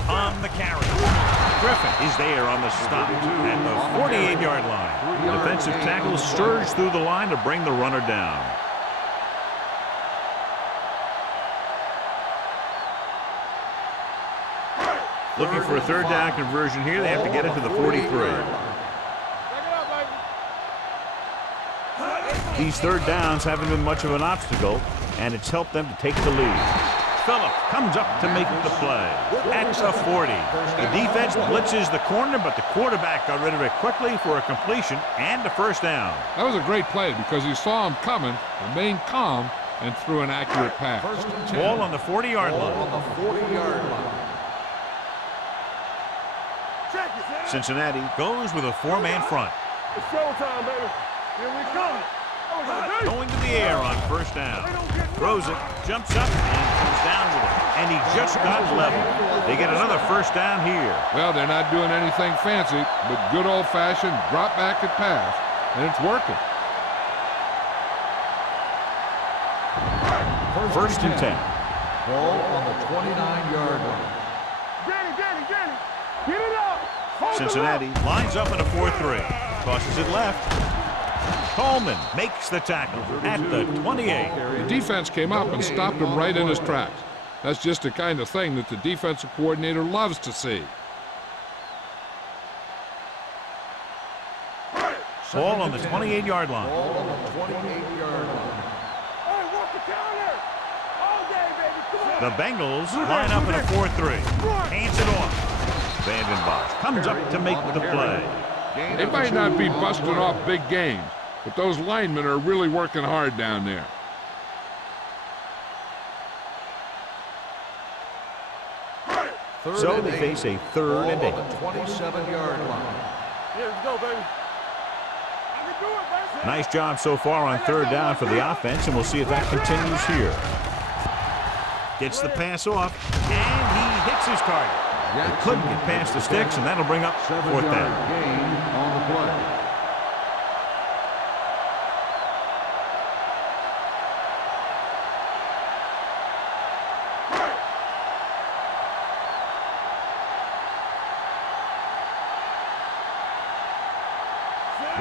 On the carry. Griffin is there on the stop at the 48-yard line. The defensive tackle surged through the line to bring the runner down. Looking for a third down conversion here. They have to get it to the 43. These third downs haven't been much of an obstacle, and it's helped them to take the lead. Phillip comes up to make the play at the 40. The defense blitzes the corner, but the quarterback got rid of it quickly for a completion and a first down. That was a great play because he saw him coming, remained calm, and threw an accurate pass. Ball on the 40-yard line. On the 40-yard line. Cincinnati goes with a 4-man front. It's showtime, baby. Here we come. Going to the air on first down. Throws it, jumps up, and comes down with it. And he just got level. They get another first down here. Well, they're not doing anything fancy, but good old-fashioned drop back and pass, and it's working. First and 10. Ball on the 29-yard line. Danny. Get it up. Cincinnati lines up in a 4-3. Tosses it left. Coleman makes the tackle at the 28. The defense came up and stopped him right in his tracks. That's just the kind of thing that the defensive coordinator loves to see. Ball on the 28-yard line. Ball on the 28-yard line. Hey, walk the counter. All day, baby. Come on. The Bengals line up in a 4-3. Hands it off. Vanden Bosch comes up to make the play. They might not be busting off big games, but those linemen are really working hard down there. So they face a 3rd and 8. Ball on the 27-yard line. Yeah, let's go, baby. I can do it, baby. Nice job so far on 3rd down for the offense, and we'll see if that continues here. Gets the pass off, and he hits his target. They couldn't get past the sticks, and that'll bring up 4th down. Gain on the play.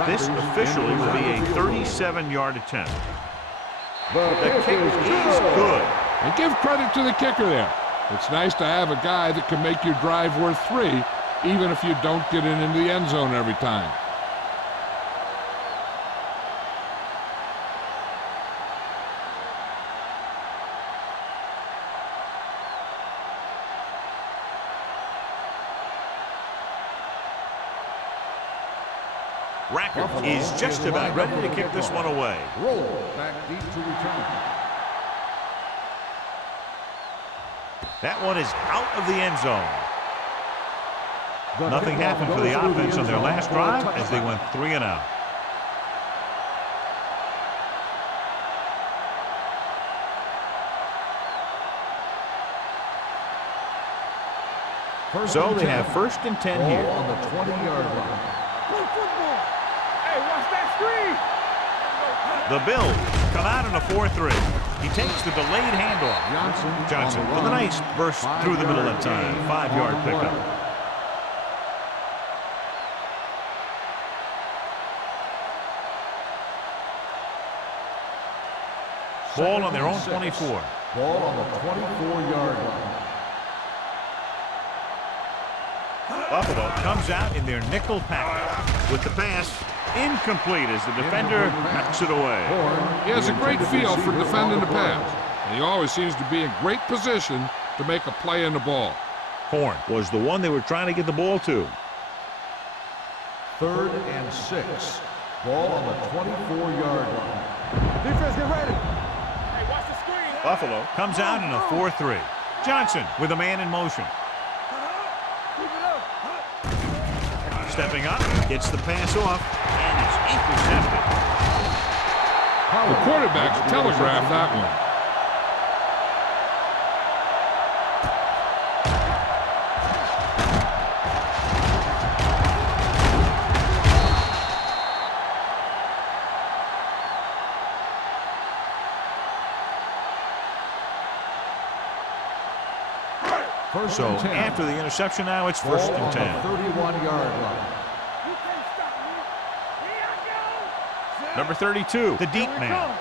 This officially will be a 37-yard attempt. The kick is good. And give credit to the kicker there. It's nice to have a guy that can make your drive worth 3, even if you don't get it into the end zone every time. Rackert is just about ready to kick this one away. Roll back deep to return. That one is out of the end zone. Nothing happened for the offense on their last drive as they went 3 and out. So they have 1st and 10 Ball here. on the 20-yard line. Play football. Hey, watch that screen. The Bills come out in a 4-3. He takes the delayed handoff. Johnson with a nice burst through the middle that time. 5-yard pickup. Ball on their own 24. Ball on the 24-yard line. Buffalo comes out in their nickel package with the pass incomplete as the defender knocks it away. He has a great feel for defending the pass, and he always seems to be in great position to make a play in the ball. Horn was the one they were trying to get the ball to. 3rd and 6. Ball on the 24-yard line. Defense, get ready. Hey, watch the screen. Buffalo comes out in a 4-3. Johnson with a man in motion. Keep it up. Stepping up, gets the pass off, and it's intercepted. The quarterback's telegraphed that one. So after the interception now, it's first and 10. 31-yard line. Number 32, the deep man.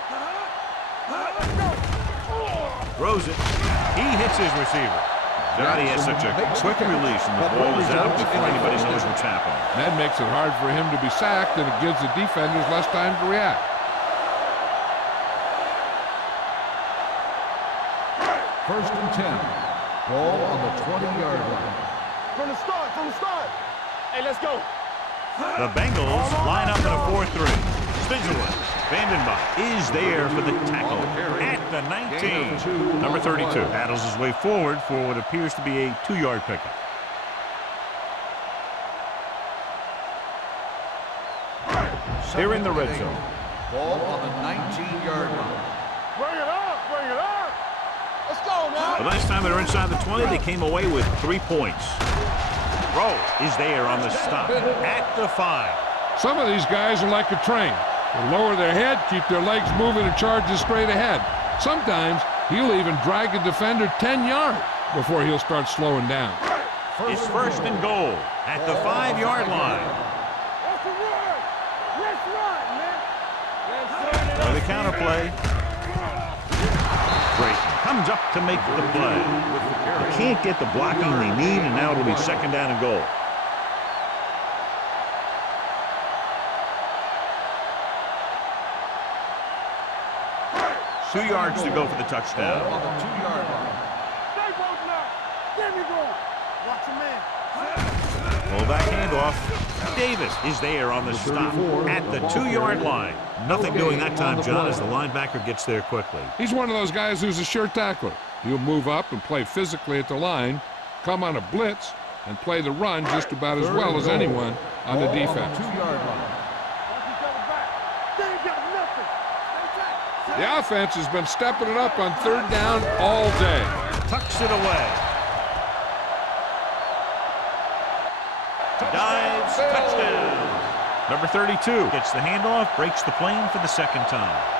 Throws it. He hits his receiver. Johnny has such a quick release, and the ball is out before anybody knows what's happening. That makes it hard for him to be sacked, and it gives the defenders less time to react. First and 10. Ball on the 20-yard line. From the start. Hey, let's go. The Bengals line up in a 4-3. Spinzler, Vandenbach is there for the tackle at the 19. Number 32 paddles his way forward for what appears to be a 2-yard pickup. They're in the red zone. Ball on the 19-yard line. Bring it up. Let's go now. The last time they were inside the 20, they came away with 3 points. Rowe is there on the stop at the 5. Some of these guys are like a train. They lower their head, keep their legs moving, and charge straight ahead. Sometimes he'll even drag a defender 10 yards before he'll start slowing down. It's first and goal at the 5-yard line. That's the word. Let's run, man. For the counter play. Great. Comes up to make the play. They can't get the blocking they need, and now it'll be second down and goal. Two yards to go for the touchdown. On the 2-yard line. Stay close now. There we go. Watch your man. Fullback handoff. Davis is there on the stop at the 2-yard line. Nothing doing that time, John, as the linebacker gets there quickly. He's one of those guys who's a sure tackler. He'll move up and play physically at the line, come on a blitz, and play the run just about as well as anyone on the defense. 2-yard line. Watch each other back. They ain't got nothing. The offense has been stepping it up on third down all day. Tucks it away. Dives, touchdown. Number 32 gets the handoff, breaks the plane for the second time.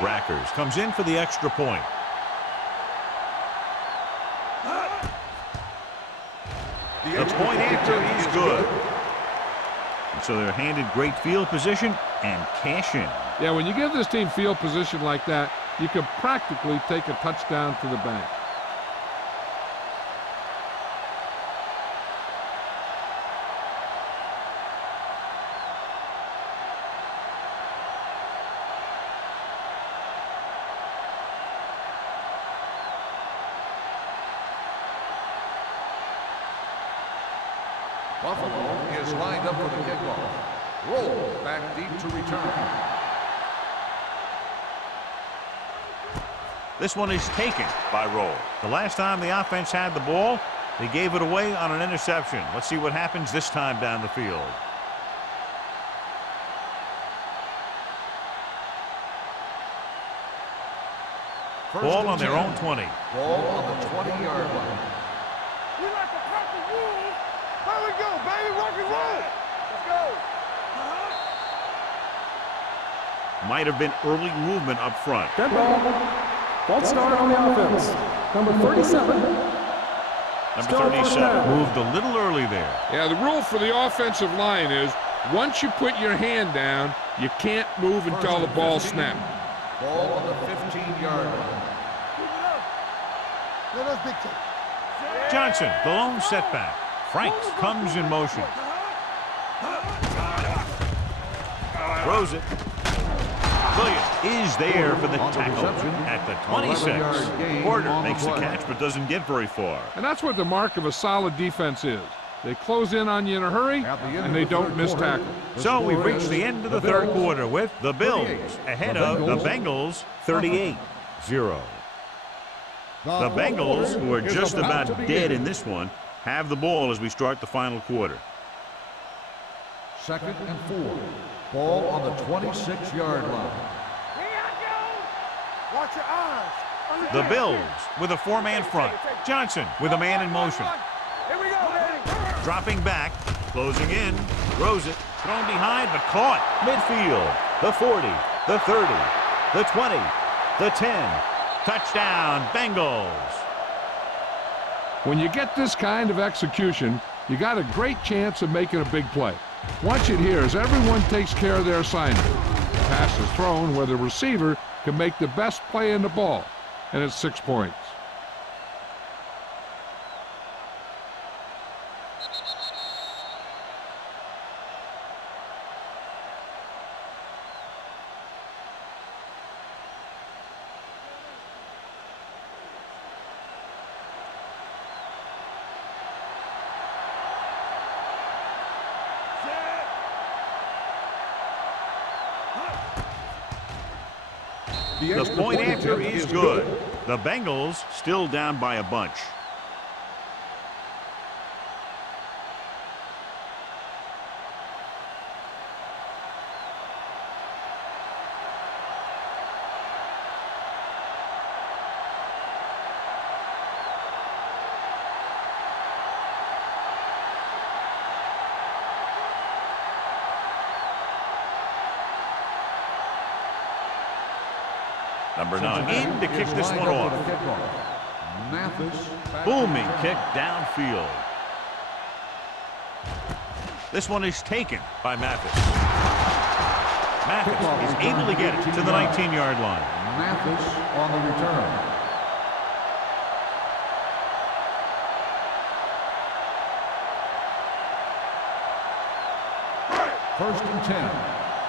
Rackers comes in for the extra point. The point after is good. And so they're handed great field position and cash in. Yeah, when you give this team field position like that, you can practically take a touchdown to the bank. Buffalo is lined up for the kickoff. Roll back deep to return. This one is taken by Roll. The last time the offense had the ball, they gave it away on an interception. Let's see what happens this time down the field. Ball on their own 20. Ball on the 20-yard line. We like to cut the rules. There we go, baby. Rock and roll. Let's go. Might have been early movement up front. Dead ball. False start on the offense. Number 37. Number 37 moved a little early there. Yeah, the rule for the offensive line is once you put your hand down, you can't move until the ball snaps. Ball on the 15-yard line. Let us big time. Johnson, the lone setback. Franks comes in motion. Throws it. Williams is there for the tackle at the 26. Porter makes the catch but doesn't get very far. And that's what the mark of a solid defense is. They close in on you in a hurry, and they don't miss tackle. So we've reached the end of the third quarter with the Bills ahead of the Bengals 38-0. The Bengals, who are just about dead in this one, have the ball as we start the final quarter. 2nd and 4. Ball on the 26-yard line. Watch your eyes. The Bills with a four-man front. Johnson with a man in motion. Here we go, baby. Dropping back, closing in, throws it, thrown behind, but caught. Midfield, the 40, the 30, the 20, the 10. Touchdown, Bengals. When you get this kind of execution, you got a great chance of making a big play. Watch it here as everyone takes care of their assignment. The pass is thrown where the receiver can make the best play in the ball, and it's 6 points. The point after is good. The Bengals still down by a bunch. Number 9 in to kick this one off. Booming kick downfield. This one is taken by Mathis. Mathis is able to get it to the 19-yard line. Mathis on the return. First and 10.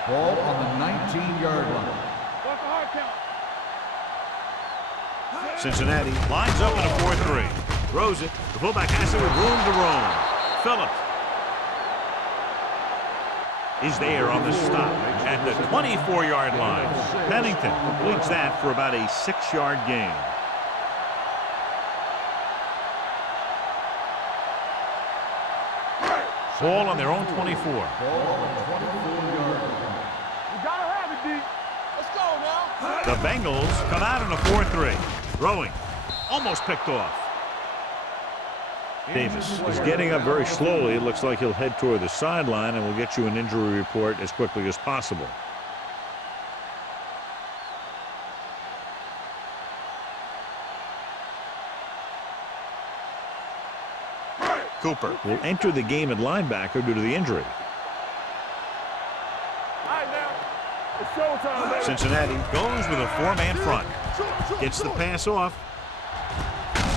Ball on the 19-yard line. What's the hard count? Cincinnati lines up in a 4-3. Throws it. The fullback has it with room to roam. Phillips is there on the stop at the 24-yard line. Pennington completes that for about a 6-yard gain. Ball on their own 24. Ball on the 24-yard line. You gotta have it, D. Let's go now. The Bengals come out in a 4-3. Throwing. Almost picked off. Davis is getting up very slowly. It looks like he'll head toward the sideline, and we'll get you an injury report as quickly as possible. Cooper will enter the game at linebacker due to the injury. All right, now. It's showtime, baby. Cincinnati goes with a four-man front. Gets the pass off.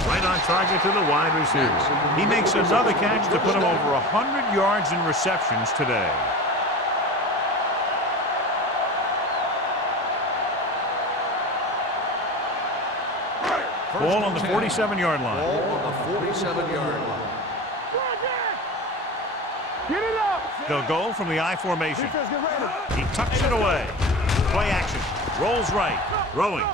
Right on target to the wide receiver. He makes another catch to put him over 100 yards in receptions today. Ball on the 47-yard line. Ball on the 47-yard line. Get it up. They'll go from the I formation. Defense, get ready. He tucks it away. Play action. Rolls right. Throwing.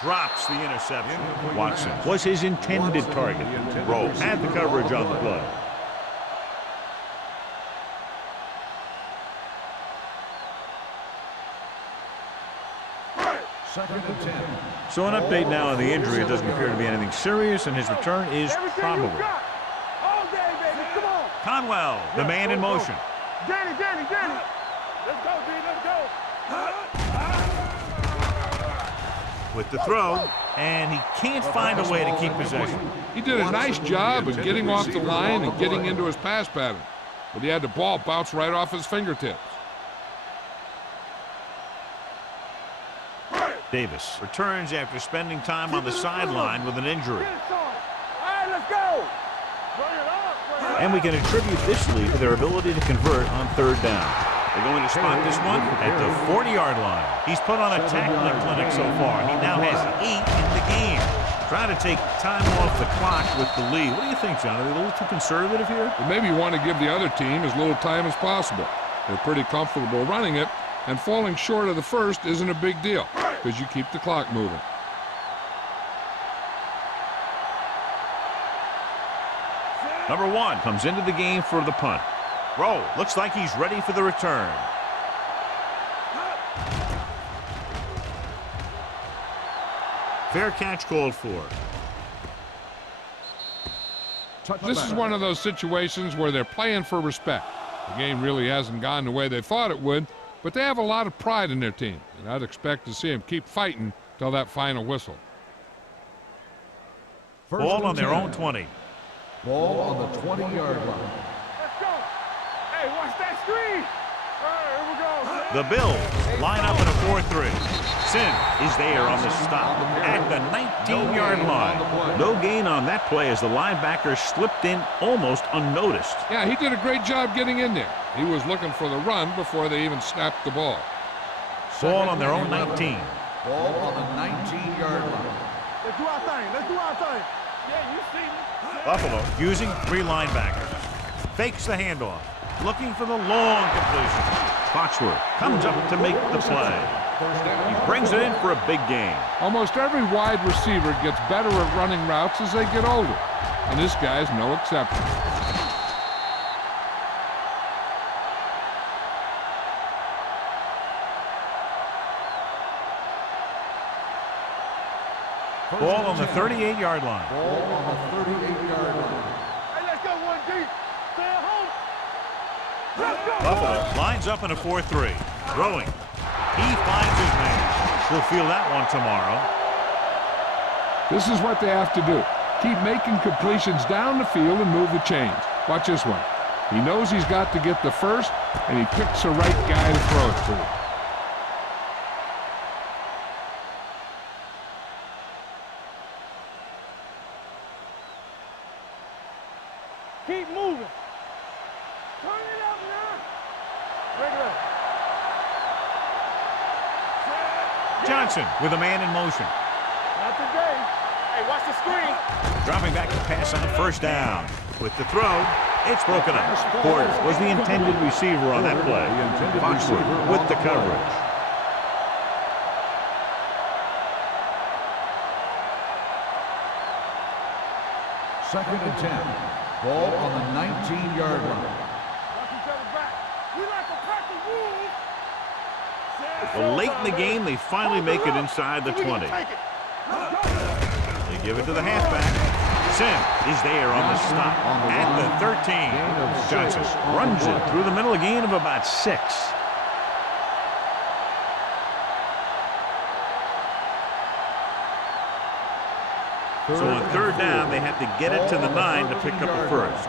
Drops the interception. Watson was his intended target. Rowe had the coverage on the play. Second and 10. So an update now on the injury. It doesn't appear to be anything serious, and his return is Everything probable. you got. All day, baby. Come on. Conwell, the man in motion. Danny. Let's go, D. Let's go. With the throw, and he can't find a way to keep possession. He did a nice job of getting off the line and getting into his pass pattern, but he had the ball bounce right off his fingertips. Davis returns after spending time on the sideline with an injury. All right, let's go. Bring it up. And we can attribute this lead to their ability to convert on third down. They're going to spot this one at the 40-yard line. He's put on a tackling clinic so far. He now has 8 in the game. Trying to take time off the clock with the lead. What do you think, John? Are they a little too conservative here? Well, maybe you want to give the other team as little time as possible. They're pretty comfortable running it, and falling short of the first isn't a big deal because you keep the clock moving. Number 1 comes into the game for the punt. Roll. Looks like he's ready for the return. Fair catch called for. This is one of those situations where they're playing for respect. The game really hasn't gone the way they thought it would, but they have a lot of pride in their team, and I'd expect to see them keep fighting till that final whistle. Ball on their own 20. Ball on the 20-yard line. Let's go. Hey, watch that screen. All right, here we go. The Bills line up in a 4-3. Sin is there on the stop at the 19-yard line. No gain on that play as the linebacker slipped in almost unnoticed. Yeah, he did a great job getting in there. He was looking for the run before they even snapped the ball. Ball on their own 19. Ball on the 19-yard line. Let's do our thing. Let's do our thing. Yeah, you see me. Buffalo using 3 linebackers. Fakes the handoff. Looking for the long completion. Foxworth comes up to make the play. He brings it in for a big gain. Almost every wide receiver gets better at running routes as they get older, and this guy's no exception. Ball on the 38-yard line. Ball on the 38-yard line. Hey, let's go 1 deep. Stay at home. Let's go. Buffalo lines up in a 4-3. Throwing. He finds his man. He'll feel that one tomorrow. This is what they have to do. Keep making completions down the field and move the chains. Watch this one. He knows he's got to get the first, and he picks the right guy to throw it to. Keep moving. Turn it up now. Regular. Johnson with a man in motion. Not today. Hey, watch the screen. Dropping back to pass on first down. With the throw, it's broken up. Porter was the intended receiver on that play. Foxworth with the coverage. Second and 10. Ball on the 19-yard line. Watch each other back. We like to pack the rules. Well, late in the game, they finally make it inside the 20. They give it to the halfback. Sim is there on the stop at the 13. Johnson runs it through the middle, a gain of about 6. So on third down, they have to get it to the 9 to pick up the first.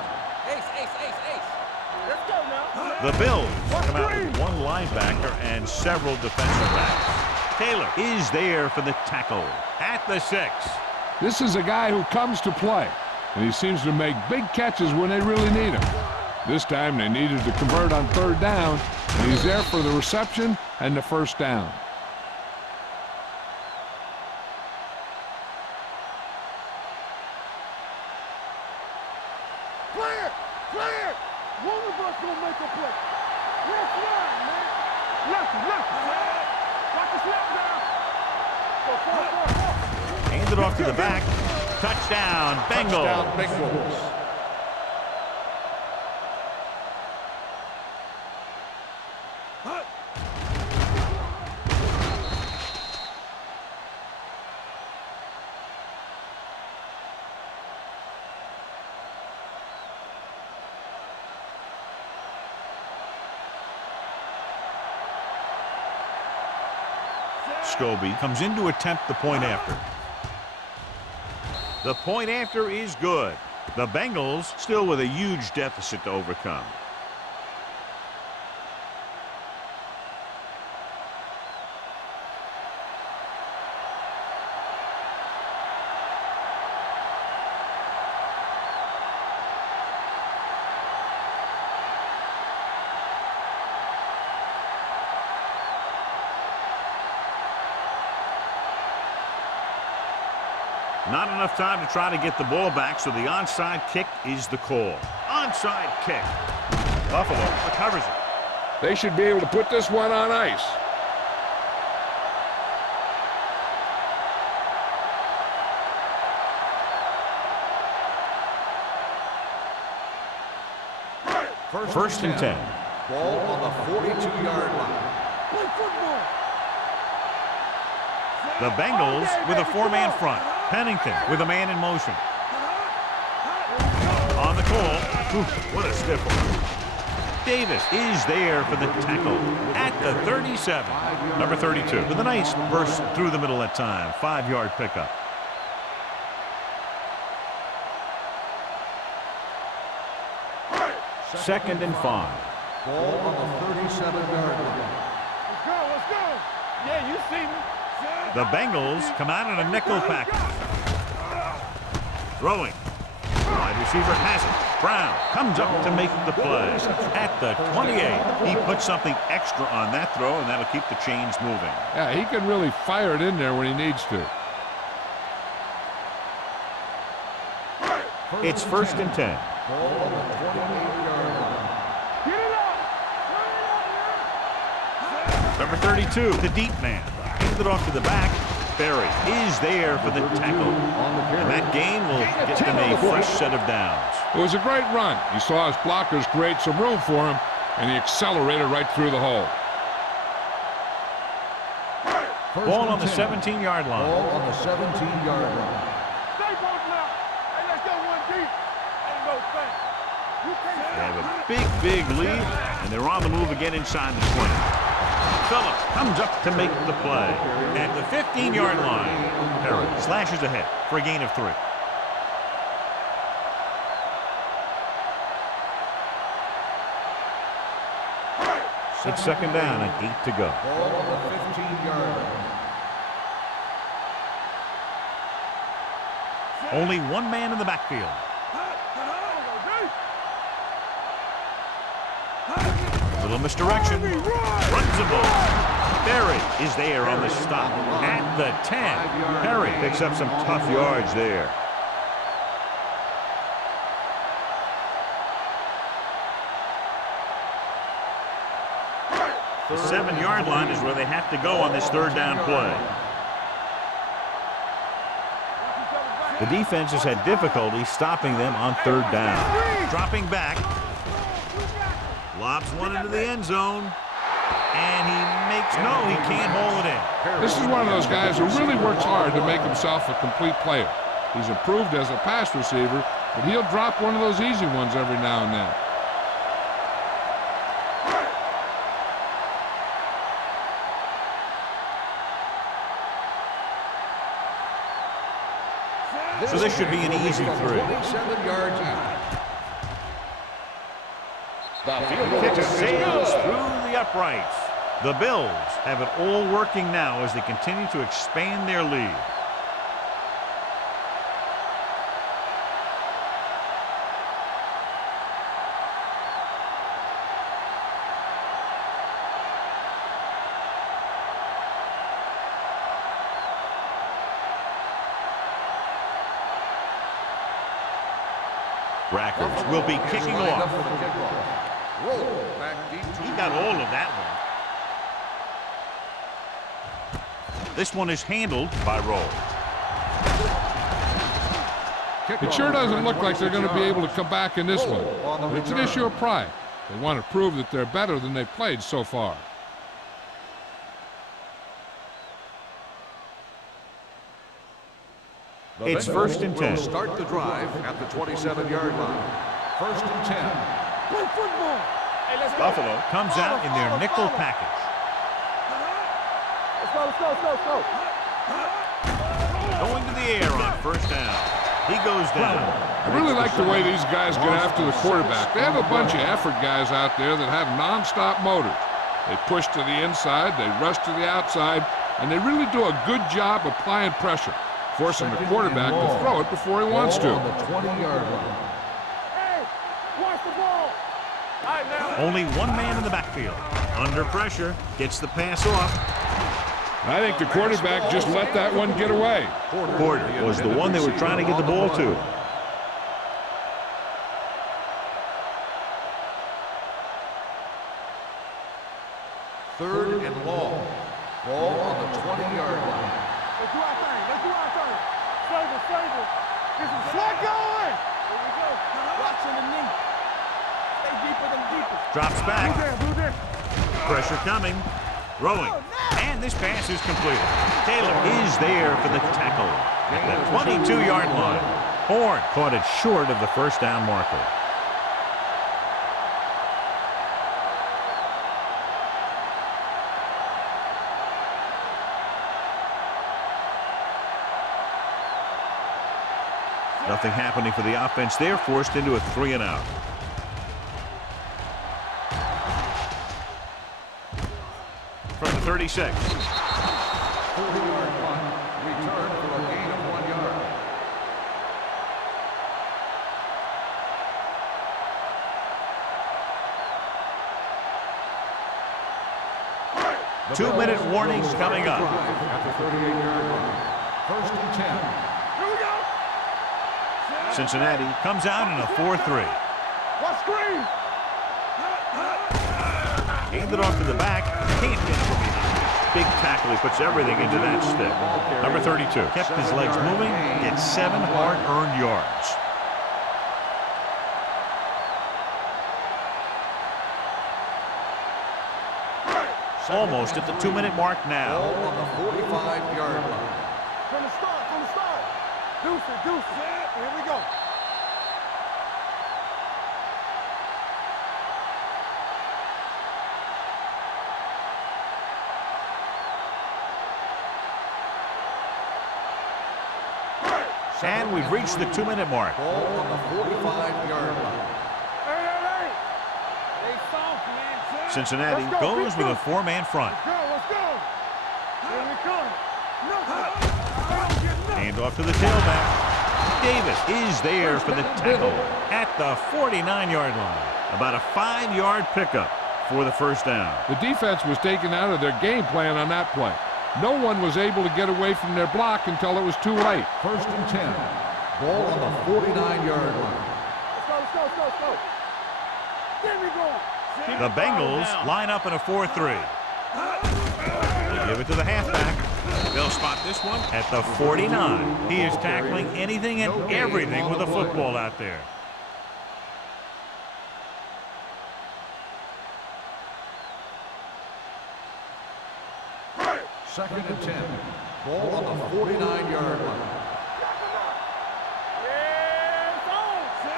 Let's go now. The Bills come out with 1 linebacker and several defensive backs. Taylor is there for the tackle at the 6. This is a guy who comes to play, and he seems to make big catches when they really need him. This time they needed to convert on third down, and he's there for the reception and the first down. Clear! Clear! One of us gonna make a play. Left line, man. Left. Watch the snap down. Go, 4. Hand it off to the back. Touchdown, Bengals. Bengals. Scobie comes in to attempt the point after. The point after is good. The Bengals still with a huge deficit to overcome. Not enough time to try to get the ball back, so the onside kick is the call. Onside kick. Buffalo recovers it. They should be able to put this one on ice. First and 10. Ball on the 42-yard line. Play football. The Bengals with a four-man front. Pennington with a man in motion. On the call. Oof, what a stiff one. Davis is there for the tackle at the 37. Number 32 with a nice burst through the middle that time. 5-yard pickup. Second and 5. Ball on the 37-yard line. Let's go, let's go. Yeah, you see me. The Bengals come out in a nickel package. Throwing. Wide receiver has it. Brown comes up to make the play at the 28. He puts something extra on that throw, and that'll keep the chains moving. Yeah, he can really fire it in there when he needs to. It's first and 10. Ball on the 28-yard line. Get it up. Number 32, the deep man. Hands it off to the back. Berry is there for the tackle. And that gain will get them a fresh set of downs. It was a great run. He saw his blockers create some room for him, and he accelerated right through the hole. Ball on the 17-yard line. Ball on the 17-yard line. Stay both now. Hey, let's go one deep. Ain't no thing. You can't They have a big lead, and they're on the move again inside the 20. Phillips comes up to make the play at the 15-yard line. Perry slashes ahead for a gain of 3. It's second down and 8 to go. Ball on the 15-yard line. Only one man in the backfield. Little misdirection. Runs the ball. Perry is there on the stop at the 10. Perry picks up some tough yards there. The 7-yard line is where they have to go on this third down play. The defense has had difficulty stopping them on third down. Dropping back. Lobs one into the end zone. And he can't hold it in. This is one of those guys who really works hard to make himself a complete player. He's improved as a pass receiver, but he'll drop one of those easy ones every now and then. So this should be an easy 3. 27 yards out. The field kick sails through the uprights. The Bills have it all working now as they continue to expand their lead. Rackers will be kicking off. Roll back deep to He got all of that one. This one is handled by Roll. It sure doesn't look like they're going to be able to come back in this one. But it's an issue of pride. They want to prove that they're better than they've played so far. It's first and 10. Will start the drive at the 27-yard line. First and 10. Play football. Hey, let's go. Buffalo comes out in their nickel package. Let's go, let's go, let's go, let's go. Going to the air on first down. He goes down. I really like the way these guys get after the quarterback. They have a bunch of effort guys out there that have non-stop motors. They push to the inside, they rush to the outside, and they really do a good job applying pressure, forcing the quarterback to throw it before he wants to. On the 20-yard line. Hey, watch the ball. All right, now. Only one man in the backfield. Under pressure, gets the pass off. I think the quarterback just let that one get away. Porter was the one they were trying to get the ball to. Third and long. Ball on the 20-yard line. Let's do our thing. Let's do our thing. Stable, stable. Get some slack going. Here we go. Watch underneath. Stay deeper than deepest. Drops back. Blue there. Pressure coming. Throwing. And this pass is completed. Taylor is there for the tackle at the 22-yard line. Horn caught it short of the first down marker. Nothing happening for the offense. They're forced into a 3-and-out. From the 36. 40-yard punt. Return for a gain of 1 yard. Two-minute warning coming up. At the 38-yard line. First and 10. Here we go. Cincinnati comes out in a 4-3. Watch screen. Handed off to the back. Can't get it from behind. Big tackle. He puts everything into that stick. Number 32 kept his legs moving. Gets 7 hard-earned yards. Almost at the 2-minute mark now. Ball on the 45-yard line. From the start. From the start. Deuce it. Deuce it. Here we go. And we've reached the 2-minute mark. Ball on the 45-yard line. Hey. They soft, man. Cincinnati Let's go, goes with a 4-man front. Let's go. Here we come. Nothing. Hand off to the tailback. Davis is there for the tackle at the 49-yard line. About a 5-yard pickup for the first down. The defense was taken out of their game plan on that play. No one was able to get away from their block until it was too late. First and 10. Ball on the 49-yard line. Let's go. There we go. The Bengals line up in a 4-3. They give it to the halfback. They'll spot this one at the 49. He is tackling anything and everything with a football out there. Second and 10. Ball on the 49-yard line.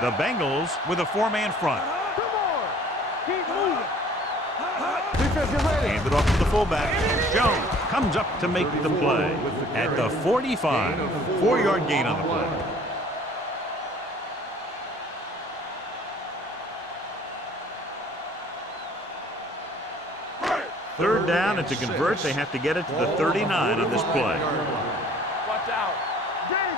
The Bengals with a 4-man front. Come on. Keep moving. Defense, get ready. Handed off to the fullback. Jones comes up to make the play at the 45. 4-yard gain on the play. Third down, and to convert, they have to get it to the 39 on this play. Watch out. Get it.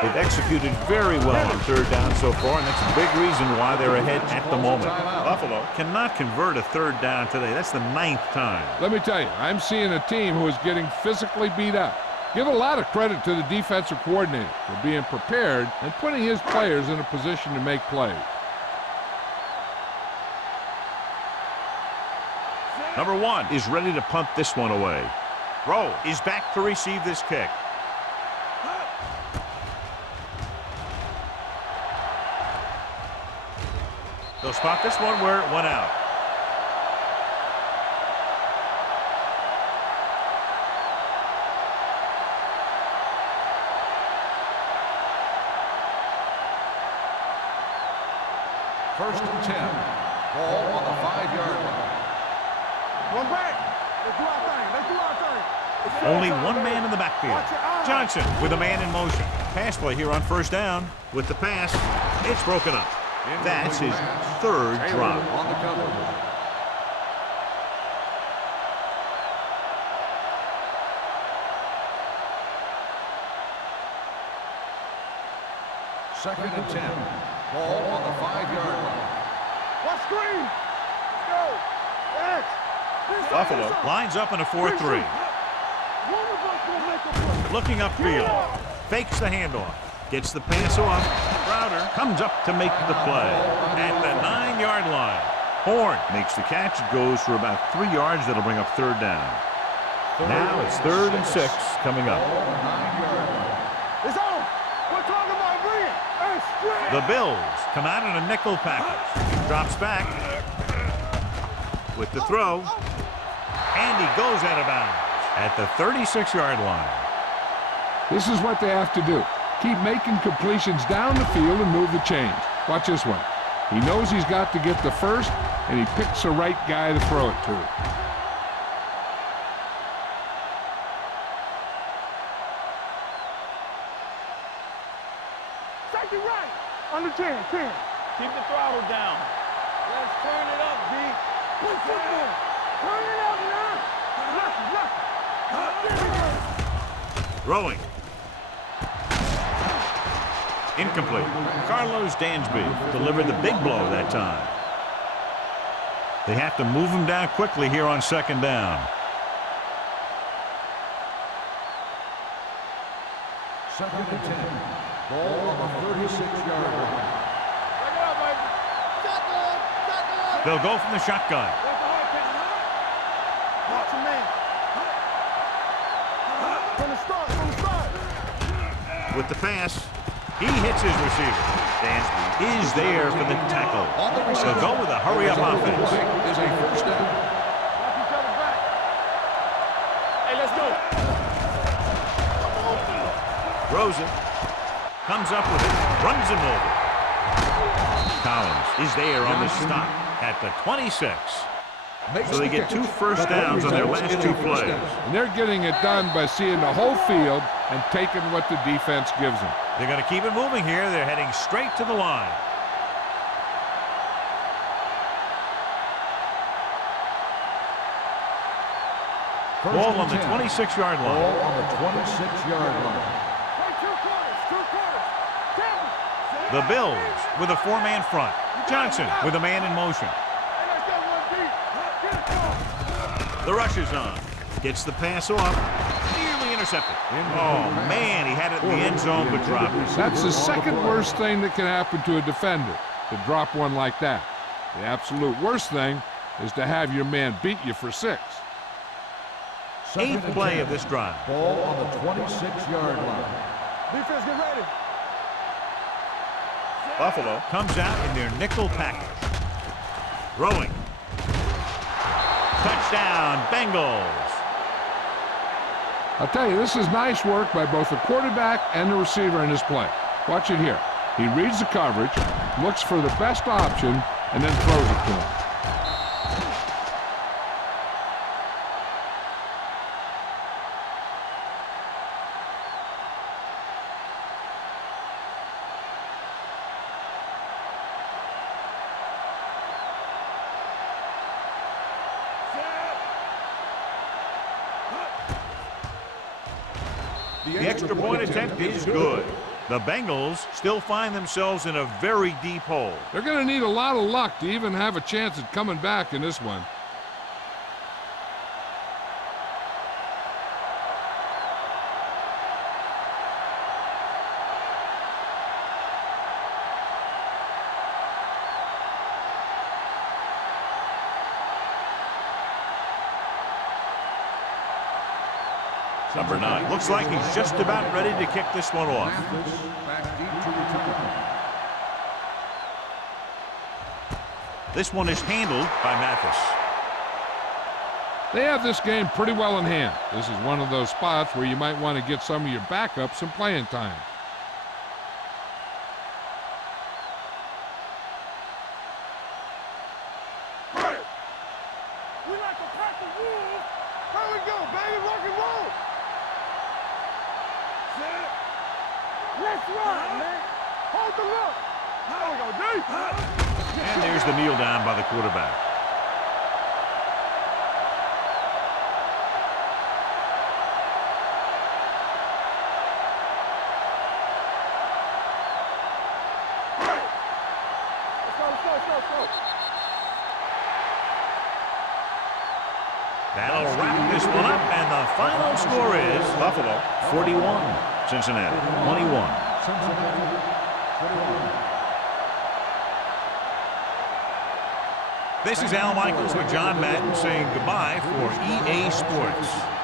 They've executed very well on third down so far, and that's a big reason why they're ahead at the moment. Buffalo cannot convert a third down today. That's the 9th time. Let me tell you, I'm seeing a team who is getting physically beat up. Give a lot of credit to the defensive coordinator for being prepared and putting his players in a position to make plays. Number 1 is ready to punt this one away. Rowe is back to receive this kick. They'll spot this one where it went out. First and 10. Ball on the 5-yard line. Run back. Let's do our thing. Only one man in the backfield. Johnson with a man in motion. Pass play here on first down. With the pass, it's broken up. That's his 3rd drop. On the cover. Second and 10. Ball on the 5-yard line. Watch screen. Let's go. X. Buffalo lines up in a 4-3. Looking upfield. Fakes the handoff. Gets the pass off. Crowder comes up to make the play at the 9-yard line. Horn makes the catch. It goes for about 3 yards. That'll bring up third down. Now it's 3rd and 6 coming up. It's on. We're talking about bringing. The Bills come out in a nickel package. Drops back with the throw. And he goes out of bounds at the 36-yard line. This is what they have to do. Keep making completions down the field and move the chains. Watch this one. He knows he's got to get the first, and he picks the right guy to throw it to. Safety right. Under 10. Keep the throttle down. Let's turn it up, D. Push it in. Turn it up now. Left. Throwing. Incomplete. Carlos Dansby delivered the big blow that time. They have to move him down quickly here on 2nd down. 2nd and 10. Ball on the 36-yard line. Back it up, baby. Shotgun. They'll go from the shotgun. What's the hard count, huh? Watch your man. From the start. With the pass, he hits his receiver. Dansby is there for the tackle. They'll go with a hurry-up offense. Is a first down. Watch each other back. Hey, let's go. Throws it. Comes up with it. Runs him over. Collins is there on the stop at the 26. So they get 2 first downs on their last 2 plays. And they're getting it done by seeing the whole field and taking what the defense gives them. They're going to keep it moving here. They're heading straight to the line. Ball on the 26-yard line. Ball on the 26-yard line. Hey, 2 quarters. Campbell. The Bills with a 4-man front. Johnson with a man in motion. Hey, let's go 1 deep. Get it going. The rush is on. Gets the pass off. Nearly intercepted. Oh, man, he had it in the end zone but dropped it. That's the second worst thing that can happen to a defender, to drop one like that. The absolute worst thing is to have your man beat you for 6. 8th play of this drive. Ball on the 26-yard line. Defense, get ready. Buffalo comes out in their nickel package. Throwing. Touchdown, Bengals. I'll tell you, this is nice work by both the quarterback and the receiver in this play. Watch it here. He reads the coverage, looks for the best option, and then throws it to him. The extra point attempt is good. The Bengals still find themselves in a very deep hole. They're going to need a lot of luck to even have a chance at coming back in this one. Number 9. Looks like he's just about ready to kick this one off. Back deep to return. This one is handled by Mathis. They have this game pretty well in hand. This is one of those spots where you might want to get some of your backups some playing time. We like to crack the rules. Here we go, baby. Rock and roll. Let's run, man. Hold the look. There we go, deep. And there's the kneel down by the quarterback. Let's go. That'll wrap this one up, and the final score is Buffalo 41, Cincinnati 21. Cincinnati 21. This is Al Michaels with John Madden saying goodbye for EA Sports.